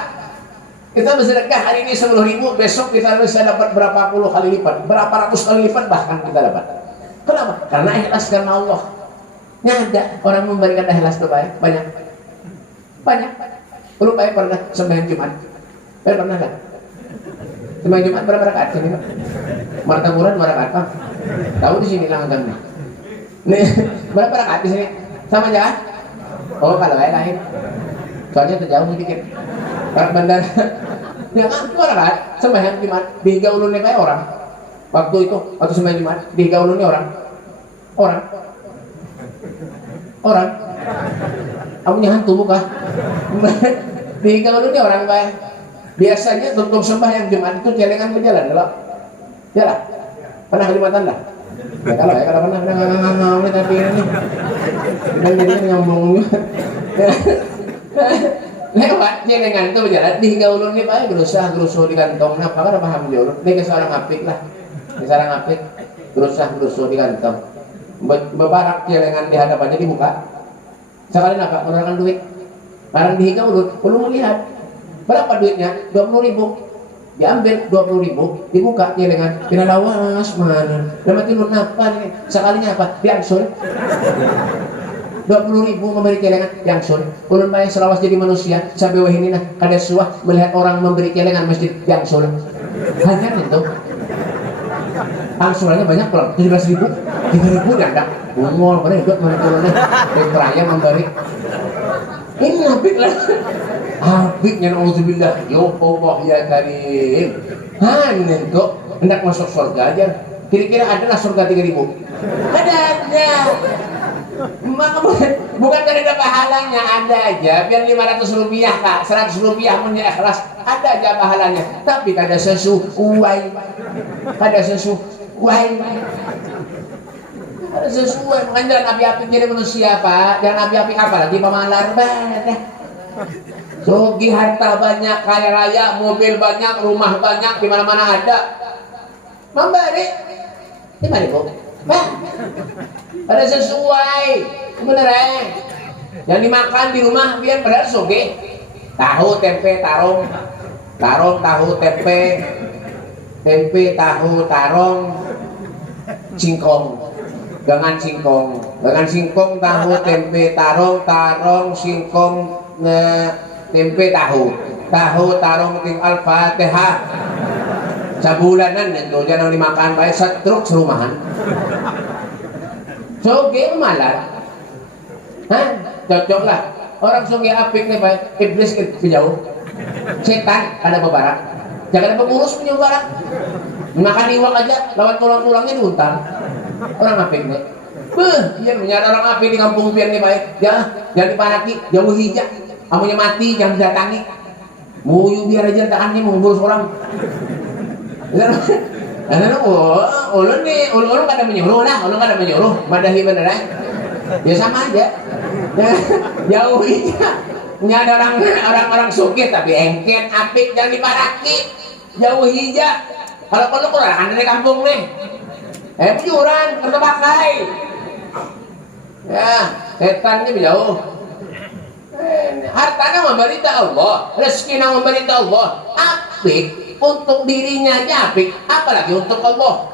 Kita bersedekah hari ini 10.000, besok kita bisa dapat berapa puluh kali lipat, berapa ratus kali lipat bahkan kita dapat. Kenapa? Karena ikhlas karena Allah. Ada orang memberikan ikhlas itu banyak. Lu pernah sembahyang Jumat? Pernah nggak? Sembahyang Jumat berapa rakaat sini Pak? Martaburan 2 rakaat Pak? Tahu di sini lah nih. Nih berapa rakaat di sini? Sama aja? Oh kalau lain. Soalnya terjauh sedikit. Bandar. Ya kan 2 rakaat sembahyang Jumat. 3 ulunnya kayak orang. Waktu itu, waktu sembahyang Jumat, dihiga ulunnya orang. Kamunya hantu bukan? Dihiga ulunnya orang baik. Biasanya untuk sembahyang Jumat itu celengan berjalan, kalau jalan. Pernah ke Jumatan dah? Ya kalau pernah ngomong tapi ini dan jadi ngomong lewat celengan itu berjalan dihiga ulun nih pak, gerusuh di kantong. Nah, apa paham dia ulun? Dia seorang apik lah, seorang apik gerusuh di kantong. Bebarak celengan di hadapannya dibuka. Sekali apa? Menurunkan duit. Barang dihiga ulun melihat berapa duitnya? 20.000. Diambil 20.000, dibuka celengan, kena lawas mana? Nama tilun apa nih? Sekalinya apa? Diangsul. 20.000 memberi celengan, diangsul. Ulun bayar selawas jadi manusia, sampai wah ini nah, kada suah melihat orang memberi celengan mesti diangsul. Hanya itu. Angsulannya banyak pulang, 17.000, 3.000 dah. Bungol, mana ikut mana turunnya? Raya memberi. Ini habis lah. Habisnya na'udzubillah. Ya Allah ya Karim. Hanya itu hendak masuk surga aja. Kira-kira adalah surga 3.000. Ada. Maka bukan karena ada pahalanya, ada aja. Biar 500 rupiah kak, 100 rupiah punya ikhlas, ada aja pahalanya. Tapi kada sesuai. Ada sesuai. Makanya jangan api-api jadi manusia pak. Jangan api-api apalagi pemalar banget. Sugi harta banyak, kaya raya, mobil banyak, rumah banyak, di mana-mana ada. Memberi 5.000. Pak, pada sesuai, beneran. Yang dimakan di rumah biar benar sugi. Tahu, tempe, tarong, tahu, tempe, tahu, tarong, singkong, dengan singkong, tahu, tempe, tarong, singkong, tempe, tahu, tarong, ting Al-Fatihah. Sabulanan itu jangan dimakan baik setruk serumahan. Soge malah, cocok lah. Orang soge apik nih pak, iblis jauh, setan ada bebarak. Jangan ada pengurus punya bebarak. Makan iwak aja, lawan tulang-tulangnya diuntang. Orang apik nih. Iya punya orang apik di kampung pian nih pak. Ya, jangan dipanaki, jauh hijak. Kamunya mati, jangan didatangi. Muyu biar aja takannya mengurus orang. Ulun kada menyuruh lah, ulun kada menyuruh, madahi beneran. Ya sama aja. Jauhi aja. Ini ada orang sugih tapi engket, apik, jangan diparaki. Jauhi aja. Kalau perlu kurang dari kampung nih. Penjuran, kerja pakai. Ya, setannya jauh. Hartanya memberita Allah, rezekinya memberita Allah. Apik untuk dirinya aja apik, apalagi untuk Allah.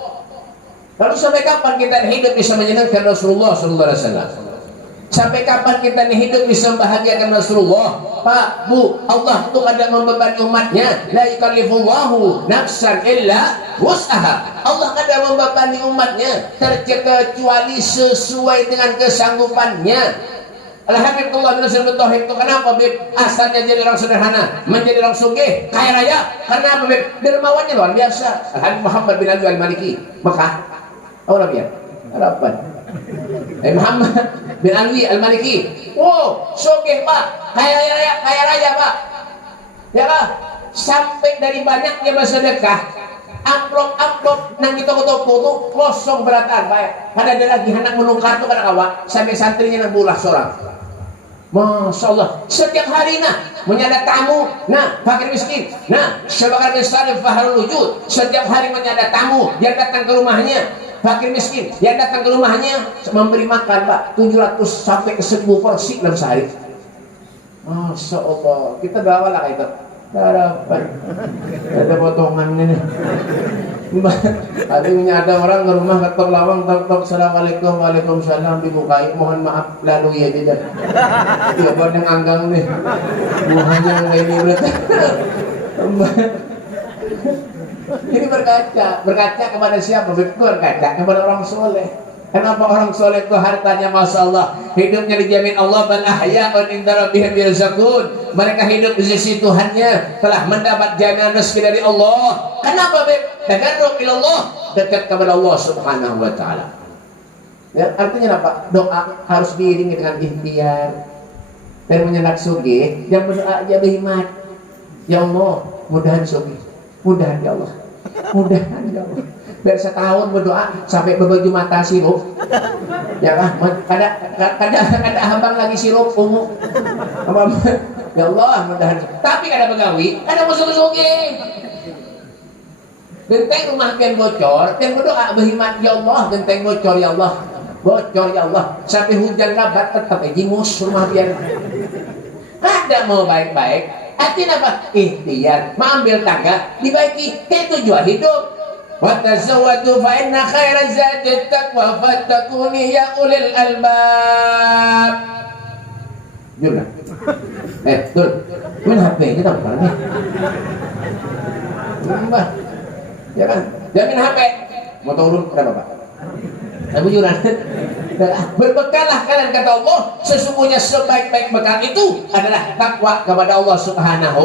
Lalu sampai kapan kita hidup bisa menyenangkan Rasulullah Sallallahu Alaihi Wasallam? Sampai kapan kita hidup bisa membahagiakan Rasulullah? Pak, Bu, Allah itu kadang membebani umatnya. La yukallifullahu nafsan illa wus'aha. Allah kadang membebani umatnya terkecuali sesuai dengan kesanggupannya. Alhamdulillah bin Nasir Tauhid itu kenapa Bib? Asalnya jadi orang sederhana, menjadi orang sugih, kaya raya. Karena apa Bib? Dermawannya luar biasa. Alhamdulillah Muhammad bin Alwi Al-Maliki, Mekah. Apa dia? Harapan. Muhammad bin Alwi Al-Maliki. Wow, sugih Pak, kaya raya Pak. Ya Pak, sampai dari banyaknya bersedekah. Amplop nang di toko-toko tuh kosong beratan Pak. Pada ada lagi anak menukar tuh kada kawa sampai santrinya nang bulah seorang. Masya Allah, setiap hari menyadap tamu, fakir miskin, Syabakar bin Salim Fahrul Wujud, setiap hari menyadap tamu yang datang ke rumahnya, fakir miskin yang datang ke rumahnya memberi makan Pak 700 sampai ke 1000 porsi dalam sehari. Masya Allah, kita bawa lah itu. Harapan ada potongan ini. Akhirnya ada orang ke rumah ketok lawang, tok assalamualaikum, waalaikumsalam, dibukai, mohon maaf lalu ya jajan. Ya buat yang anggang nih, buahnya kayak ini berarti. Ini berkaca kepada siapa? Berkaca kepada orang soleh. Kenapa orang soleh itu hartanya Masya Allah, hidupnya dijamin Allah, bal ahya'un inda rabbihim yurzaqun. Mereka hidup di sisi Tuhannya, telah mendapat jaminan rezeki dari Allah. Kenapa Beb? Tagarrub ilallah, dekat kepada Allah Subhanahu wa taala. Ya, artinya apa? Doa harus diiringi dengan ikhtiar. Dan menyendak sugih, yang berdoa aja berhikmat. Ya Allah, mudahan sugih, mudahan ya Allah, mudahan ya Allah. Biar setahun berdoa sampai berbaju mata sirup, ya kan? Kada hambang lagi sirup ungu. Ya Allah, mudahan. Tapi kada begawi, kada musuh-musuhi. Genteng rumah pian bocor, pian berdoa berhikmat ya Allah, genteng bocor ya Allah, bocor ya Allah. Sampai hujan lebat tetap jimus rumah pian. Kada mau baik-baik. Artinya apa? Ikhtiar, mengambil tangga, dibaiki, itu tujuan hidup. Wa tazawwadu fa inna khairaz zadi taqwa fattaquni ya ulil albab. Jumlah. Betul. Mana HP kita bukan nih? Mbah. Ya kan? Jamin HP. Mau turun berapa, Pak? Abu Juran. Berbekallah kalian kata Allah, sesungguhnya sebaik-baik bekal itu adalah takwa kepada Allah Subhanahu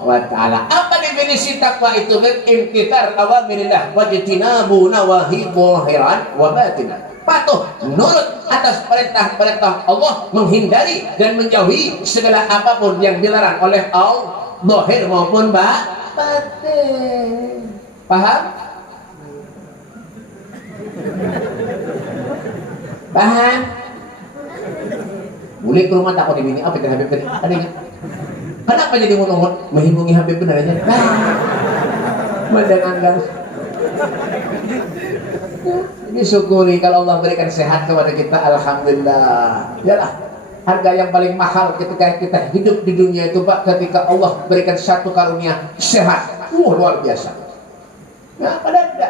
wa taala. Apa definisi takwa itu? Imtithal awamirillah wa jitinabu nawahi zahiran wa batinan. Patuh nurut atas perintah-perintah Allah, menghindari dan menjauhi segala apapun yang dilarang oleh Allah, zahir maupun batin. Paham? Paham? Boleh ke rumah takut ini apa dengan Habib tadi? Kenapa jadi ngomong menghubungi Habib benar aja? Mendengarkan. Ini syukuri kalau Allah berikan sehat kepada kita, alhamdulillah. Yalah, harga yang paling mahal ketika kita hidup di dunia itu Pak, ketika Allah berikan satu karunia sehat. Luar biasa. Nah, pada ada.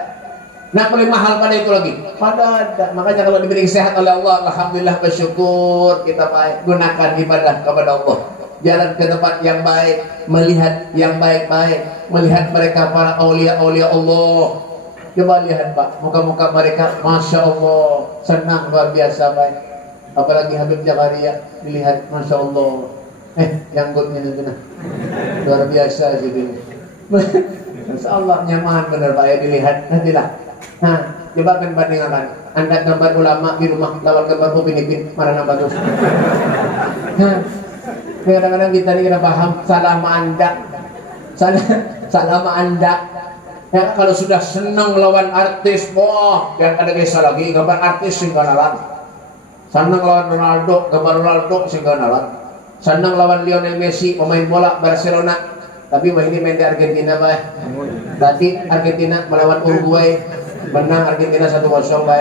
Nah, paling mahal pada itu lagi. Pada ada. Makanya kalau diberi sehat oleh Allah, alhamdulillah, bersyukur kita baik. Gunakan ibadah kepada Allah. Jalan ke tempat yang baik, melihat yang baik-baik, melihat mereka para aulia-aulia Allah. Coba lihat Pak, muka-muka mereka, Masya Allah, senang luar biasa baik. Apalagi Habib Jakaria, dilihat, Masya Allah. Janggutnya itu nah, luar biasa sih ini. Masya Allah nyaman benar Pak ya dilihat, nantilah. Nah, coba kan bandingkan Anda gambar ulama di rumah lawan gambar Upin Ipin, mana nambah terus. Nah, kadang-kadang kita ini kena paham salah Anda, salah Anda. Ya, kalau sudah senang lawan artis, wah, yang ada kisah lagi gambar artis sehingga nalan. Senang lawan Ronaldo, gambar Ronaldo sehingga nalan. Senang lawan Lionel Messi, pemain bola Barcelona, tapi ini main di Argentina, Pak. Tadi Argentina melawan Uruguay, menang Argentina 1-0, Pak.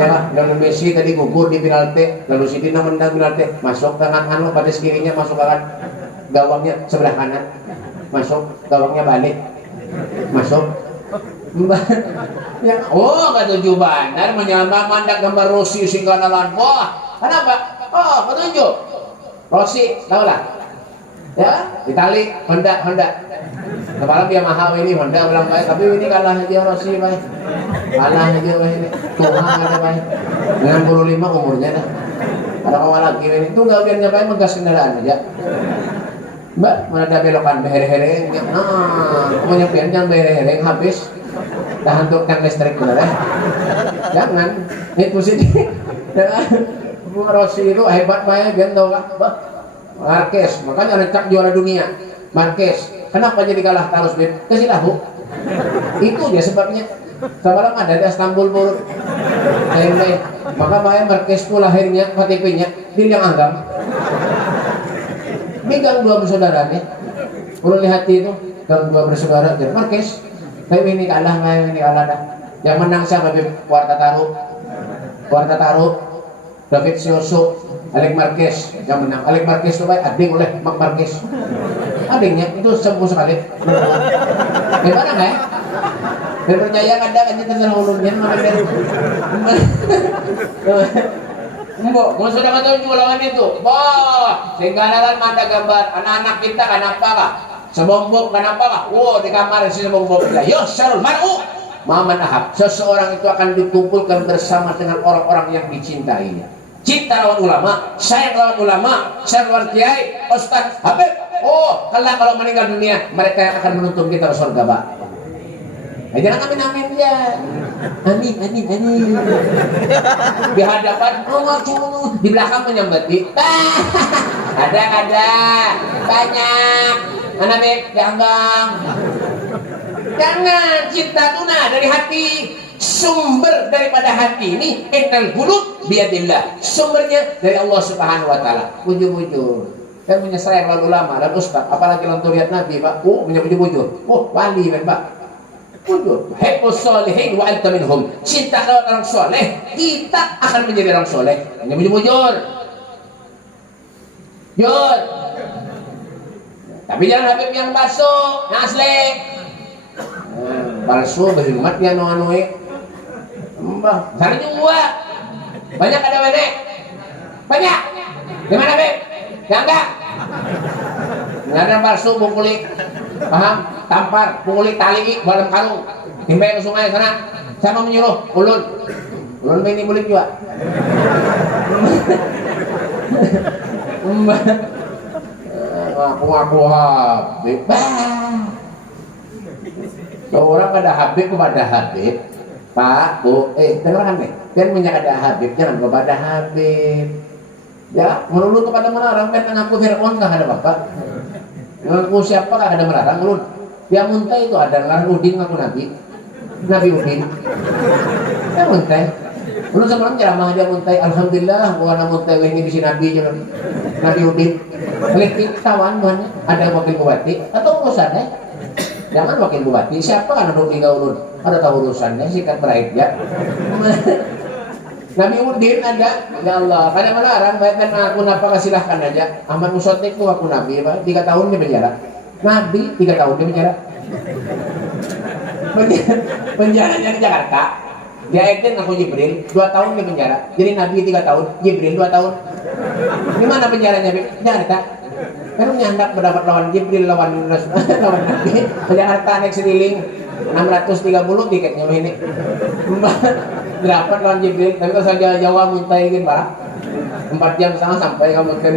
Ya, Lionel Messi tadi gugur di penalti, lalu si Dina menang penalti, masuk tangan anu pada kirinya, masuk tangan gawangnya sebelah kanan, masuk gawangnya balik. Masuk ya, oh gak tujuh bandar menyamar mandak gambar Rossi sehingga nalan. Wah, kenapa? Oh, petunjuk Rossi, tau lah ya, Itali, Honda kepala dia mahal ini, Honda bilang baik, tapi ini kalah aja Rossi baik, kalah aja baik ini, Tuhan aja baik 95 umurnya dah. Kalau kawan lagi ini, itu gak biar nyapain megas kendaraan aja. Mbak, mana ada belokan beher-hereng? Punya pian jangan beher-hereng habis. Tahan tukang listrik benar ya. Jangan. Itu sih. Rossi itu hebat banget, dia tahu kan? Marquez, makanya recak juara dunia. Marquez, kenapa jadi kalah terus dia? Kasih tahu. Itu dia sebabnya. Semalam ada di Istanbul pun. Lain-lain. Maka bayar Marquez pun lahirnya, KTP-nya, dia yang agam. Megang dua bersaudara nih, perlu lihat itu kalau dua bersaudara jadi Marquez. Tapi ini kalah dah. Yang menang siapa? Warta Taruh, David Sioso, Alex Marquez yang menang. Alex Marquez itu baik ading oleh Mark Marquez. Adingnya itu sembuh sekali. Gimana nggak ya? Dan percaya kadang aja terserah ulunnya namanya. Mbok, mau sudah ketemu lawan itu. Wah, sehingga nalan manda gambar anak-anak kita kenapa kah? Sebombong kenapa kah? Wow, di kamar si sebombong kita. Yo, Salman, Maman ahab, seseorang itu akan dikumpulkan bersama dengan orang-orang yang dicintainya. Cinta lawan ulama, sayang lawan ulama, sayang lawan kiai, ustaz, habib. Oh, kalau meninggal dunia, mereka yang akan menuntun kita ke surga, Pak. Jangan amin amin ya. Amin amin amin. Di hadapan di belakang menyambati. Ada banyak. Mana beb, dianggang. Jangan, cinta tuna dari hati. Sumber daripada hati ini innal qulub biyadillah. Sumbernya dari Allah Subhanahu wa taala. Bujur-bujur. Kan punya sayang lawan ulama dan ustaz, apalagi lawan lihat Nabi, Pak. Oh, punya bujur-bujur. Oh, wali kan, Pak. Bujur. Hibbus sholihin wa anta minhum. Cinta lawan orang soleh, kita akan menjadi orang soleh. Hanya bujur-bujur. Jur. Tapi jangan Habib yang palsu, yang asli. Palsu berhikmat ya noanoe. Sana juga banyak ada wenek, banyak. Gimana Beb? Enggak. Nggak ada palsu bungkulik, paham? Tampar, bungkulik tali, dalam karung, timbai ke sungai sana. Sama menyuruh ulun ini bulik juga. Aku Habib. Orang ada Habib kepada Habib. Pak, Bu, dengarkan nih. Kan punya ada Habib, jangan kepada Habib. Ya, melulu kepada melarang. Kan ngaku Fir'aun kah ada bapak? Ngaku siapa kah ada melarang? Melulu. Ya muntah itu ada larang Udin ngaku Nabi. Nabi Udin. Ya muntah. Melulu sebelum ceramah dia muntah. Alhamdulillah, bukan muntah ini di sini Nabi juga. Nabi Udin. Klik tawan mana? Ada wakil bupati atau urusannya? Jangan wakil bupati. Siapa kan ada tiga urun? Ada tahu urusannya sikat terakhir ya. Nabi Udin ada, ya Allah. Karena melarang, baikkan aku napa silahkan aja. Ahmad Musotik itu aku Nabi, 3 tahun di penjara. Nabi 3 tahun di penjara. Penjaranya di Jakarta. Dia Eden aku Jibril 2 tahun di penjara. Jadi Nabi 3 tahun, Jibril 2 tahun. Di mana penjaranya? Jakarta. Kan nyandak berdapat lawan Jibril lawan Nabi. Jakarta naik seliling 630 tiketnya ini. Dapat lawan Jibril, tapi kalau saja Jawa muntahin Pak. 4 jam setengah sampai kamu kan.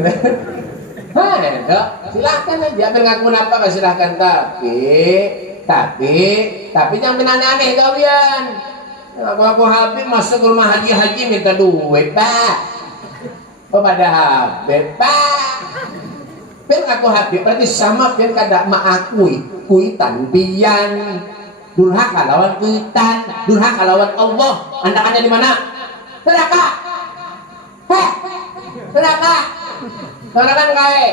Silakan aja ngaku apa silahkan tapi jangan aneh-aneh kalian. Aku Habib masuk ke rumah haji minta duit, Pak. Kepada Habib, Pak. Pen aku Habib berarti sama pen kada maakui kuitan pian. Durhaka lawan kuitan, durhaka lawan Allah. Andakannya di mana? Neraka. Neraka. Karena kan kae.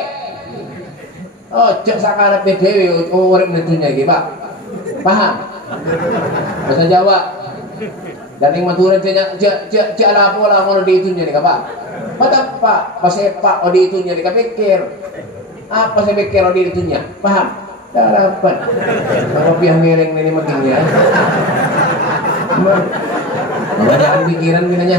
Oh, cek sakarep dhewe urip netunya iki, Pak. Paham? Bahasa Jawa. Dan yang Madura cek ala apa lah mau diitunya nih, Pak. Pak, pas Pak oh diitunya nih, pikir. Apa saya pikir oh diitunya? Paham? Harapan. Kalau pihak miring ini makinnya. Banyak pikiran kinanya.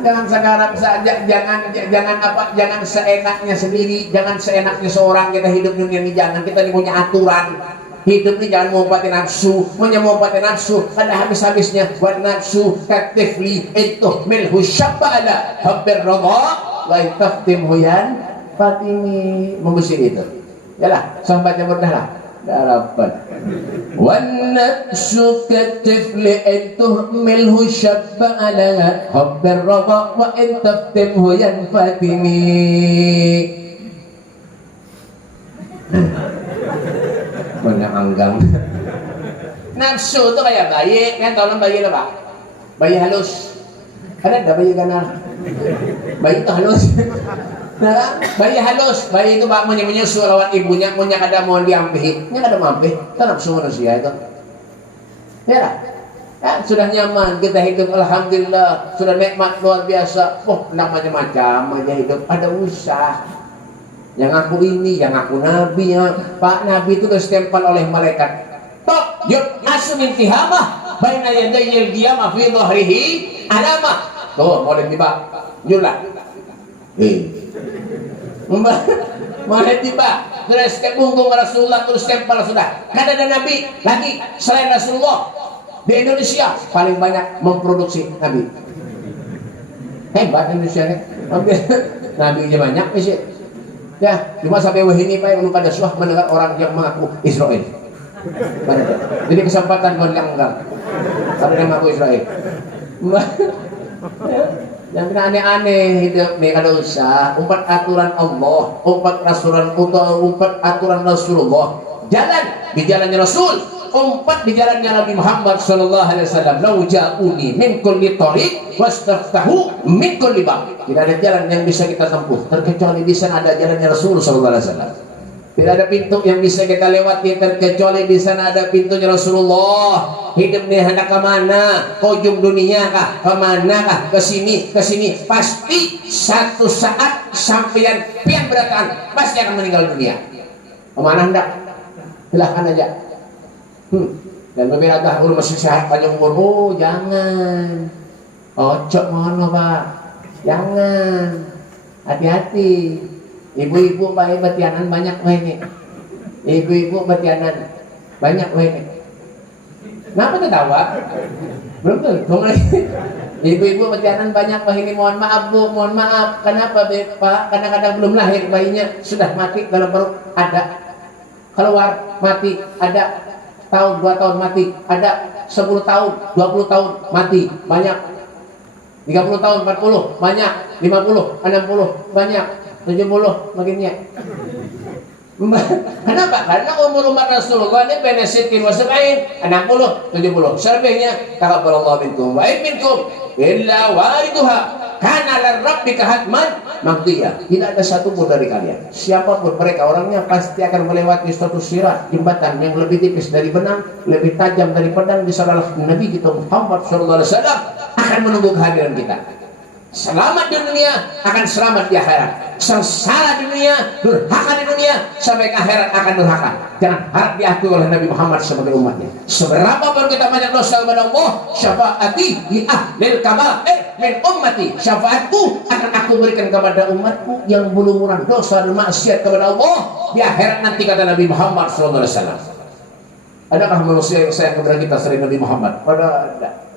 Jangan sekarang saja, jangan seenaknya sendiri, jangan seenaknya seorang kita hidup dunia ini, jangan kita ini punya aturan. Hidup ini jangan mengobatin nafsu, mengobatin nafsu ada habis-habisnya buat nafsu. Katifli itu milhu syabala habbir radha wa taftim huyan Fatimi membusik itu. Yalah, sampai jam dah lah. Harapan. Wan nafsu katifli tuhmilhu syabba ala habbir radha wa in taftimhu yanfatimi. Banyak anggang. Nafsu itu kayak bayi, kan tahu bayi apa? Bayi halus. Ada bayi ganal. Bayi itu halus. Nah, bayi halus, bayi itu bak menyusu lawan ibunya, punya kada mau diambil, nya kada mampu, itu nafsu manusia itu. Ya, sudah nyaman kita hidup, alhamdulillah, sudah nikmat luar biasa. Oh, macam-macam aja hidup, ada usah. Yang aku ini, yang aku Nabi, ya. Pak Nabi itu ditempel oleh malaikat. Tok, yuk asumin tihamah, baina yadayil qiyamah fi dhahrihi alamah. Tuh, boleh tiba, julah. Mana tiba terus setiap punggung Rasulullah, terus tempel sudah. Karena ada nabi lagi selain Rasulullah di Indonesia paling banyak memproduksi nabi. Hebat Indonesia kan? Nabi aja banyak sih. Ya, cuma sampai wahini Pak belum pada suah mendengar orang yang mengaku Israel. Jadi kesempatan gondang-gondang. Ada yang mengaku Israel. Yang aneh-aneh hidup nih ada usah. Umpat aturan Allah, umpat aturan Rasulullah. Jalan di jalannya Rasul. Umpat di jalannya Nabi Muhammad sallallahu alaihi wasallam. Lau ja'uni min kulli tariq wastaftahu min kulli bab. Tidak ada jalan yang bisa kita tempuh terkecuali di sana ada jalannya Rasul sallallahu alaihi wasallam. Tidak ada pintu yang bisa kita lewati terkecuali di sana ada pintunya Rasulullah. Hidup nih hendak ke mana? Ujung dunia kah? Ke mana kah? Ke sini, pasti satu saat sampeyan pian beratan pasti akan meninggal dunia. Kemana hendak? Silahkan aja. Dan beberapa tahun masih sehat panjang umur. Oh jangan. Ocok mohon Pak. Jangan. Hati-hati. Ibu-ibu Pak batianan banyak ini. Ibu-ibu batianan banyak ini. Kenapa ketawa? Belum tuh. Ibu-ibu batianan banyak Pak ini. Mohon maaf Bu, mohon maaf. Kenapa Pak? Kadang-kadang belum lahir bayinya sudah mati dalam perut ada. Keluar mati ada. Tahun 2 tahun mati ada, 10 tahun 20 tahun mati banyak, 30 tahun 40 banyak, 50 60 banyak, 70 makinnya. Kenapa? Karena umur umat Rasulullah ini benesitin wasab'in 60 70 selebihnya taqabbalallahu minkum wa minkum illa wariduha kana lirabbika hatman maqdiyah. Tidak ada satu pun dari kalian, siapapun mereka orangnya pasti akan melewati suatu sirat, jembatan yang lebih tipis dari benang, lebih tajam dari pedang di salah Nabi kita Muhammad sallallahu alaihi wasallam akan menunggu kehadiran kita. Selamat di dunia akan selamat di akhirat, sengsara di dunia, durhaka di dunia, sampai ke akhirat akan durhaka. Jangan harap diakui oleh Nabi Muhammad sebagai umatnya. Seberapa pun kita banyak dosa kepada Allah, syafaati li ahlil kaba'ir min ummati, syafaatku akan aku berikan kepada umatku yang belumuran dosa dan maksiat kepada Allah di akhirat nanti, kata Nabi Muhammad sallallahu alaihi wasallam. Adakah manusia yang sayang kepada kita selain Nabi Muhammad? Ada.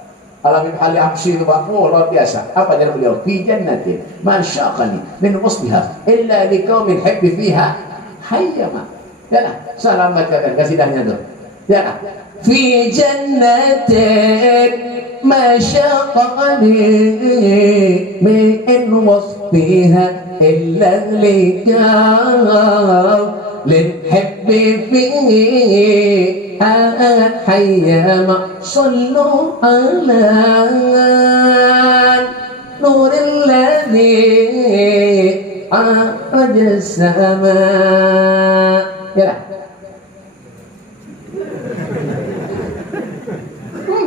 Alamin hal Habsyi itu luar biasa. Apa jalan beliau? Fi jannatin man syaqani min wasliha illa liqaumin hibbi fiha hayyama. Ya, salam bacakan kasidahnya tuh. Ya. Fi jannatin ma syaqani min wasliha illa liqaumin hibbi fiha حيما صلوا على نور الذي عرج السماء. Ya.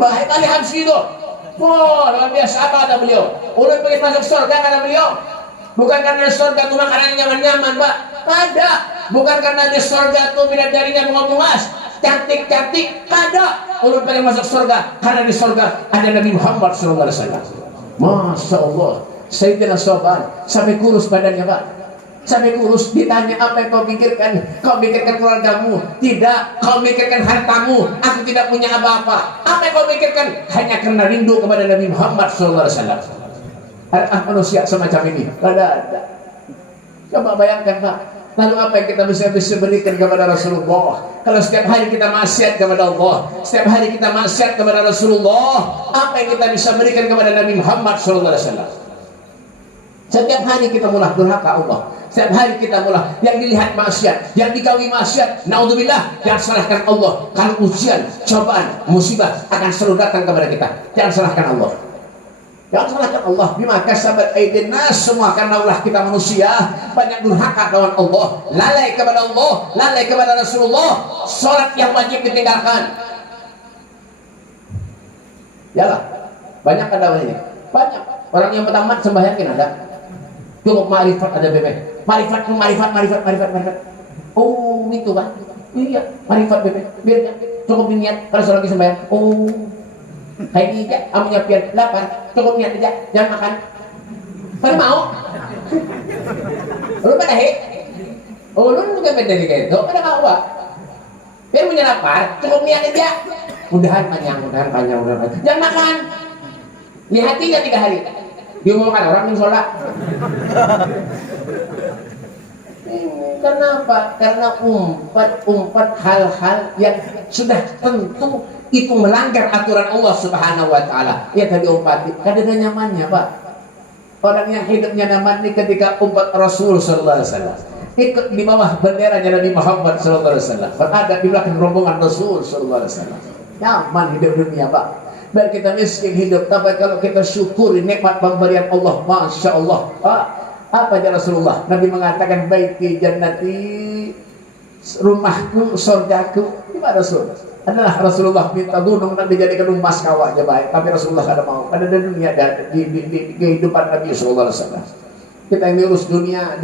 Baik kali Habsyi itu. Wah, luar biasa. Apa kata beliau? Ulun pengen masuk surga, kata beliau. Bukan karena surga itu makanan nyaman-nyaman, Pak. Ada. Bukan karena di surga itu bidadarinya mengomongas, cantik-cantik, ada. Ulun pengen masuk surga karena di surga ada Nabi Muhammad sallallahu alaihi wasallam. Masya Allah, Sayyidina Soban sampai kurus badannya Pak, sampai kurus. Ditanya apa yang kau pikirkan? Kau pikirkan keluargamu? Tidak. Kau pikirkan hartamu? Aku tidak punya apa-apa. Apa yang kau pikirkan? Hanya karena rindu kepada Nabi Muhammad sallallahu alaihi wasallam. Adakah manusia semacam ini? Ada. Coba bayangkan Pak. Lalu apa yang kita bisa berikan kepada Rasulullah? Kalau setiap hari kita maksiat kepada Allah, setiap hari kita maksiat kepada Rasulullah, apa yang kita bisa berikan kepada Nabi Muhammad SAW? Setiap hari kita mulai durhaka Allah, setiap hari kita mulai yang dilihat maksiat, yang digawi maksiat, naudzubillah, jangan salahkan Allah. Kalau ujian, cobaan, musibah akan selalu datang kepada kita, jangan salahkan Allah. Jangan salahkan Allah. Bima kasabat aydin nas, semua karena ulah kita manusia banyak durhaka kawan Allah, lalai kepada Allah, lalai kepada Rasulullah. Salat yang wajib ditinggalkan. Yalah, banyak ada ini. Banyak orang yang bertamat sembahyangin ada. Cukup marifat ada bebek. Marifat. Oh, itu Pak. Iya, marifat bebek. Biar cukup niat kalau lagi sembahyang. Oh. Kayak dia, amunya pian lapar, cukup niat aja, jangan makan. Pada mau? Lu pada Ulun juga beda di itu, ada kawa. Biar punya lapar, cukup niat aja. Mudahan panjang. Jangan makan. Lihat 3 hari. Diumumkan orang yang sholat. Kenapa? Karena umpat hal-hal yang sudah tentu itu melanggar aturan Allah Subhanahu wa taala. Ya tadi umpati, kadang nyamannya, Pak. Orang yang hidupnya nyaman ini ketika umpat Rasul sallallahu alaihi wasallam. Ikut di bawah benderanya Nabi Muhammad sallallahu alaihi wasallam. Berada di belakang rombongan Rasul sallallahu alaihi wasallam. Nyaman hidup dunia, Pak. Biar kita miskin hidup, tapi kalau kita syukuri nikmat pemberian Allah, Masya Allah, Pak. Apa aja Rasulullah? Nabi mengatakan baiti jannati, rumahku surgaku. Gimana Rasul? Adalah Rasulullah minta gunung dan dijadikan emas kawahnya baik, tapi Rasulullah ada mau. Ada di dunia di kehidupan Nabi sallallahu alaihi wasallam. Kita yang diurus dunia,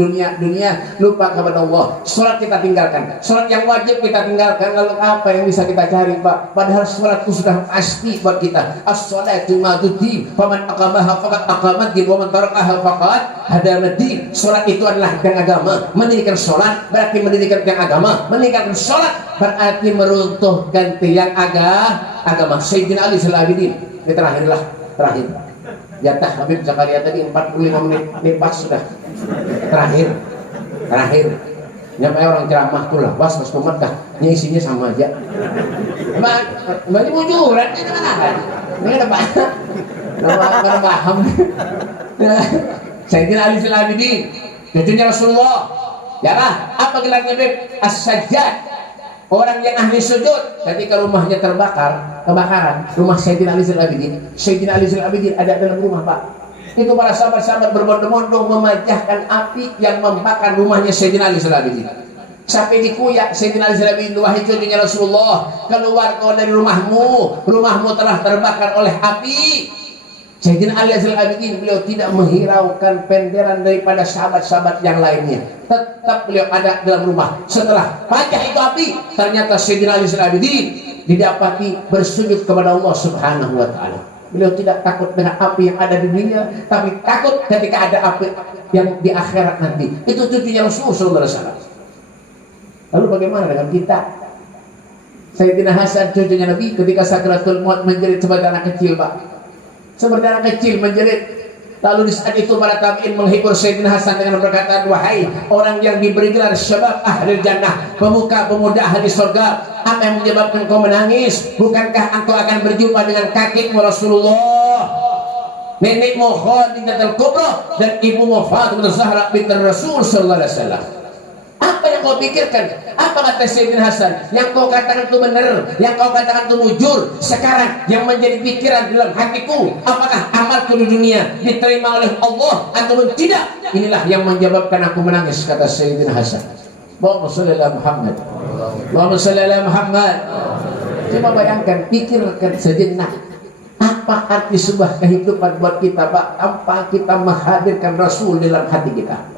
lupa kepada Allah. Sholat kita tinggalkan, sholat yang wajib kita tinggalkan. Lalu apa yang bisa kita cari, Pak? Padahal sholat itu sudah pasti buat kita. As-sholatu madudin, faman aqamaha faqad aqamadin, wa man tarakaha faqad hadamadin. Sholat itu adalah tiang agama. Mendirikan sholat berarti mendirikan tiang agama. Meninggalkan sholat berarti meruntuhkan tiang agama. Sayyidina Ali Salabidin. Ini terakhir. Jatah Habib Zakaria tadi 45 menit pas sudah terakhir nyampe orang ceramah tuh lah was pemerintah ini isinya sama aja berarti bujuran ini ada banyak nggak paham. Sayyidina Ali Salabidin cucunya Rasulullah ya lah, apa gelarnya Beb? As-Sajjad, orang yang ahli sujud. Ketika rumahnya kebakaran, rumah Sayyidina Ali Salabidin ada dalam rumah, Pak. Itu para sahabat-sahabat berbondong-bondong memajahkan api yang membakar rumahnya Sayyidina Ali Salabidin. Sampai dikuyak Sayyidina Ali Salabidin, wahai cucunya Rasulullah, keluar kau dari rumahmu telah terbakar oleh api. Sayyidina Ali Al-Abidin, beliau tidak menghiraukan penderan daripada sahabat-sahabat yang lainnya. Tetap beliau ada dalam rumah. Setelah pecah itu api, ternyata Sayyidina Ali Al-Abidin didapati bersujud kepada Allah Subhanahu wa taala. Beliau tidak takut dengan api yang ada di dunia, tapi takut ketika ada api yang di akhirat nanti. Itu cucunya Rasulullah SAW. Lalu bagaimana dengan kita? Sayyidina Hasan cucunya Nabi ketika sakratul maut menjerit seperti anak kecil, Pak. Seperti anak kecil menjerit. Lalu di saat itu para tabi'in menghibur Sayyidina Hasan dengan perkataan, wahai orang yang diberi gelar syabab ahli jannah, pemuda ahli surga, apa yang menyebabkan kau menangis? Bukankah engkau akan berjumpa dengan kakekmu Rasulullah, nenekmu Khadijah al-Kubra, dan ibumu Fatimah Zahra binti Rasul sallallahu alaihi wasallam? Apa yang kau pikirkan? Apa kata Sayyidina Hasan? Yang kau katakan itu benar, yang kau katakan itu mujur. Sekarang yang menjadi pikiran dalam hatiku, apakah amalku di dunia diterima oleh Allah atau tidak? Inilah yang menyebabkan aku menangis, kata Sayyidina Hasan. Allahumma shalli ala Muhammad. Allahumma shalli ala Muhammad. Coba bayangkan, pikirkan sejenak. Apa arti sebuah kehidupan buat kita, Pak, tanpa kita menghadirkan Rasul dalam hati kita?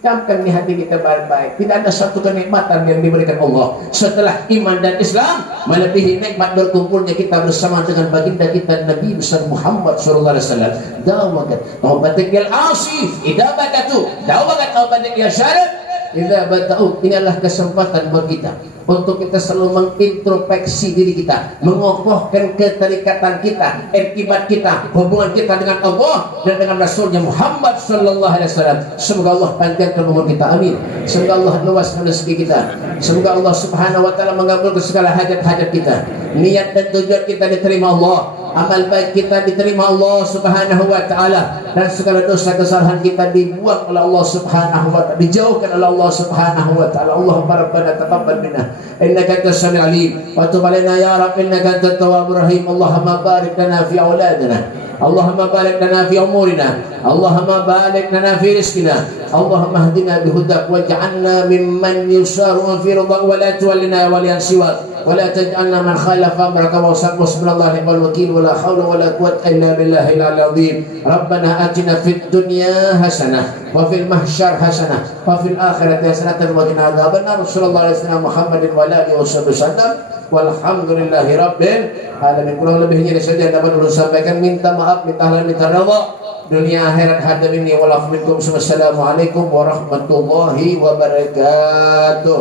Camkan di hati kita baik-baik. Tidak ada satu kenikmatan yang diberikan Allah setelah iman dan Islam melebihi nikmat berkumpulnya kita bersama dengan baginda kita Nabi besar Muhammad sallallahu alaihi wasallam. Dawakat taubatik yal asif idza batatu, dawakat taubatik ya syarif idza batau. Ini adalah kesempatan bagi kita untuk kita selalu mengintrospeksi diri kita, mengokohkan keterikatan kita, irtibat kita, hubungan kita dengan Allah dan dengan Rasulnya Muhammad sallallahu alaihi wasallam. Semoga Allah panjangkan umur kita, amin. Semoga Allah luaskan rezeki kita. Semoga Allah Subhanahu wa taala mengabulkan segala hajat-hajat kita. Niat dan tujuan kita diterima Allah, amal baik kita diterima Allah Subhanahu wa taala, dan segala dosa kesalahan kita dibuang oleh Allah Subhanahu wa taala, dijauhkan oleh Allah Subhanahu wa taala. Allahumma rabbana taqabbal minna innaka antas samiul alim wa tub alaina ya rab innaka antat tawwabur rahim. Allahumma barik lana fi auladina, Allahumma barik lana fi umurina, Allahumma barik lana fi rizqina, Allahumma hdina bihudak waj'alna mimman yusaru fi ridha wa la tuwallina waliyan siwak wa la taj'alna man khalafa amraka wa wasbunallahu ni'mal wakil wa la hawla wa la quwwata illa billahil azim. Rabbana atina fid dunya hasanah wa fil mahsyar hasanah wa fil akhirati hasanah wa qina adzabannar. Sallallahu alaihi wasallam Muhammadin wa alihi wasallam. Walhamdulillahi rabbil alamin. Kurang lebihnya saja dapat ulun sampaikan. Minta maaf, minta halal, minta redha dunia akhirat hadirin walafikum. Wassalamualaikum warahmatullahi wabarakatuh.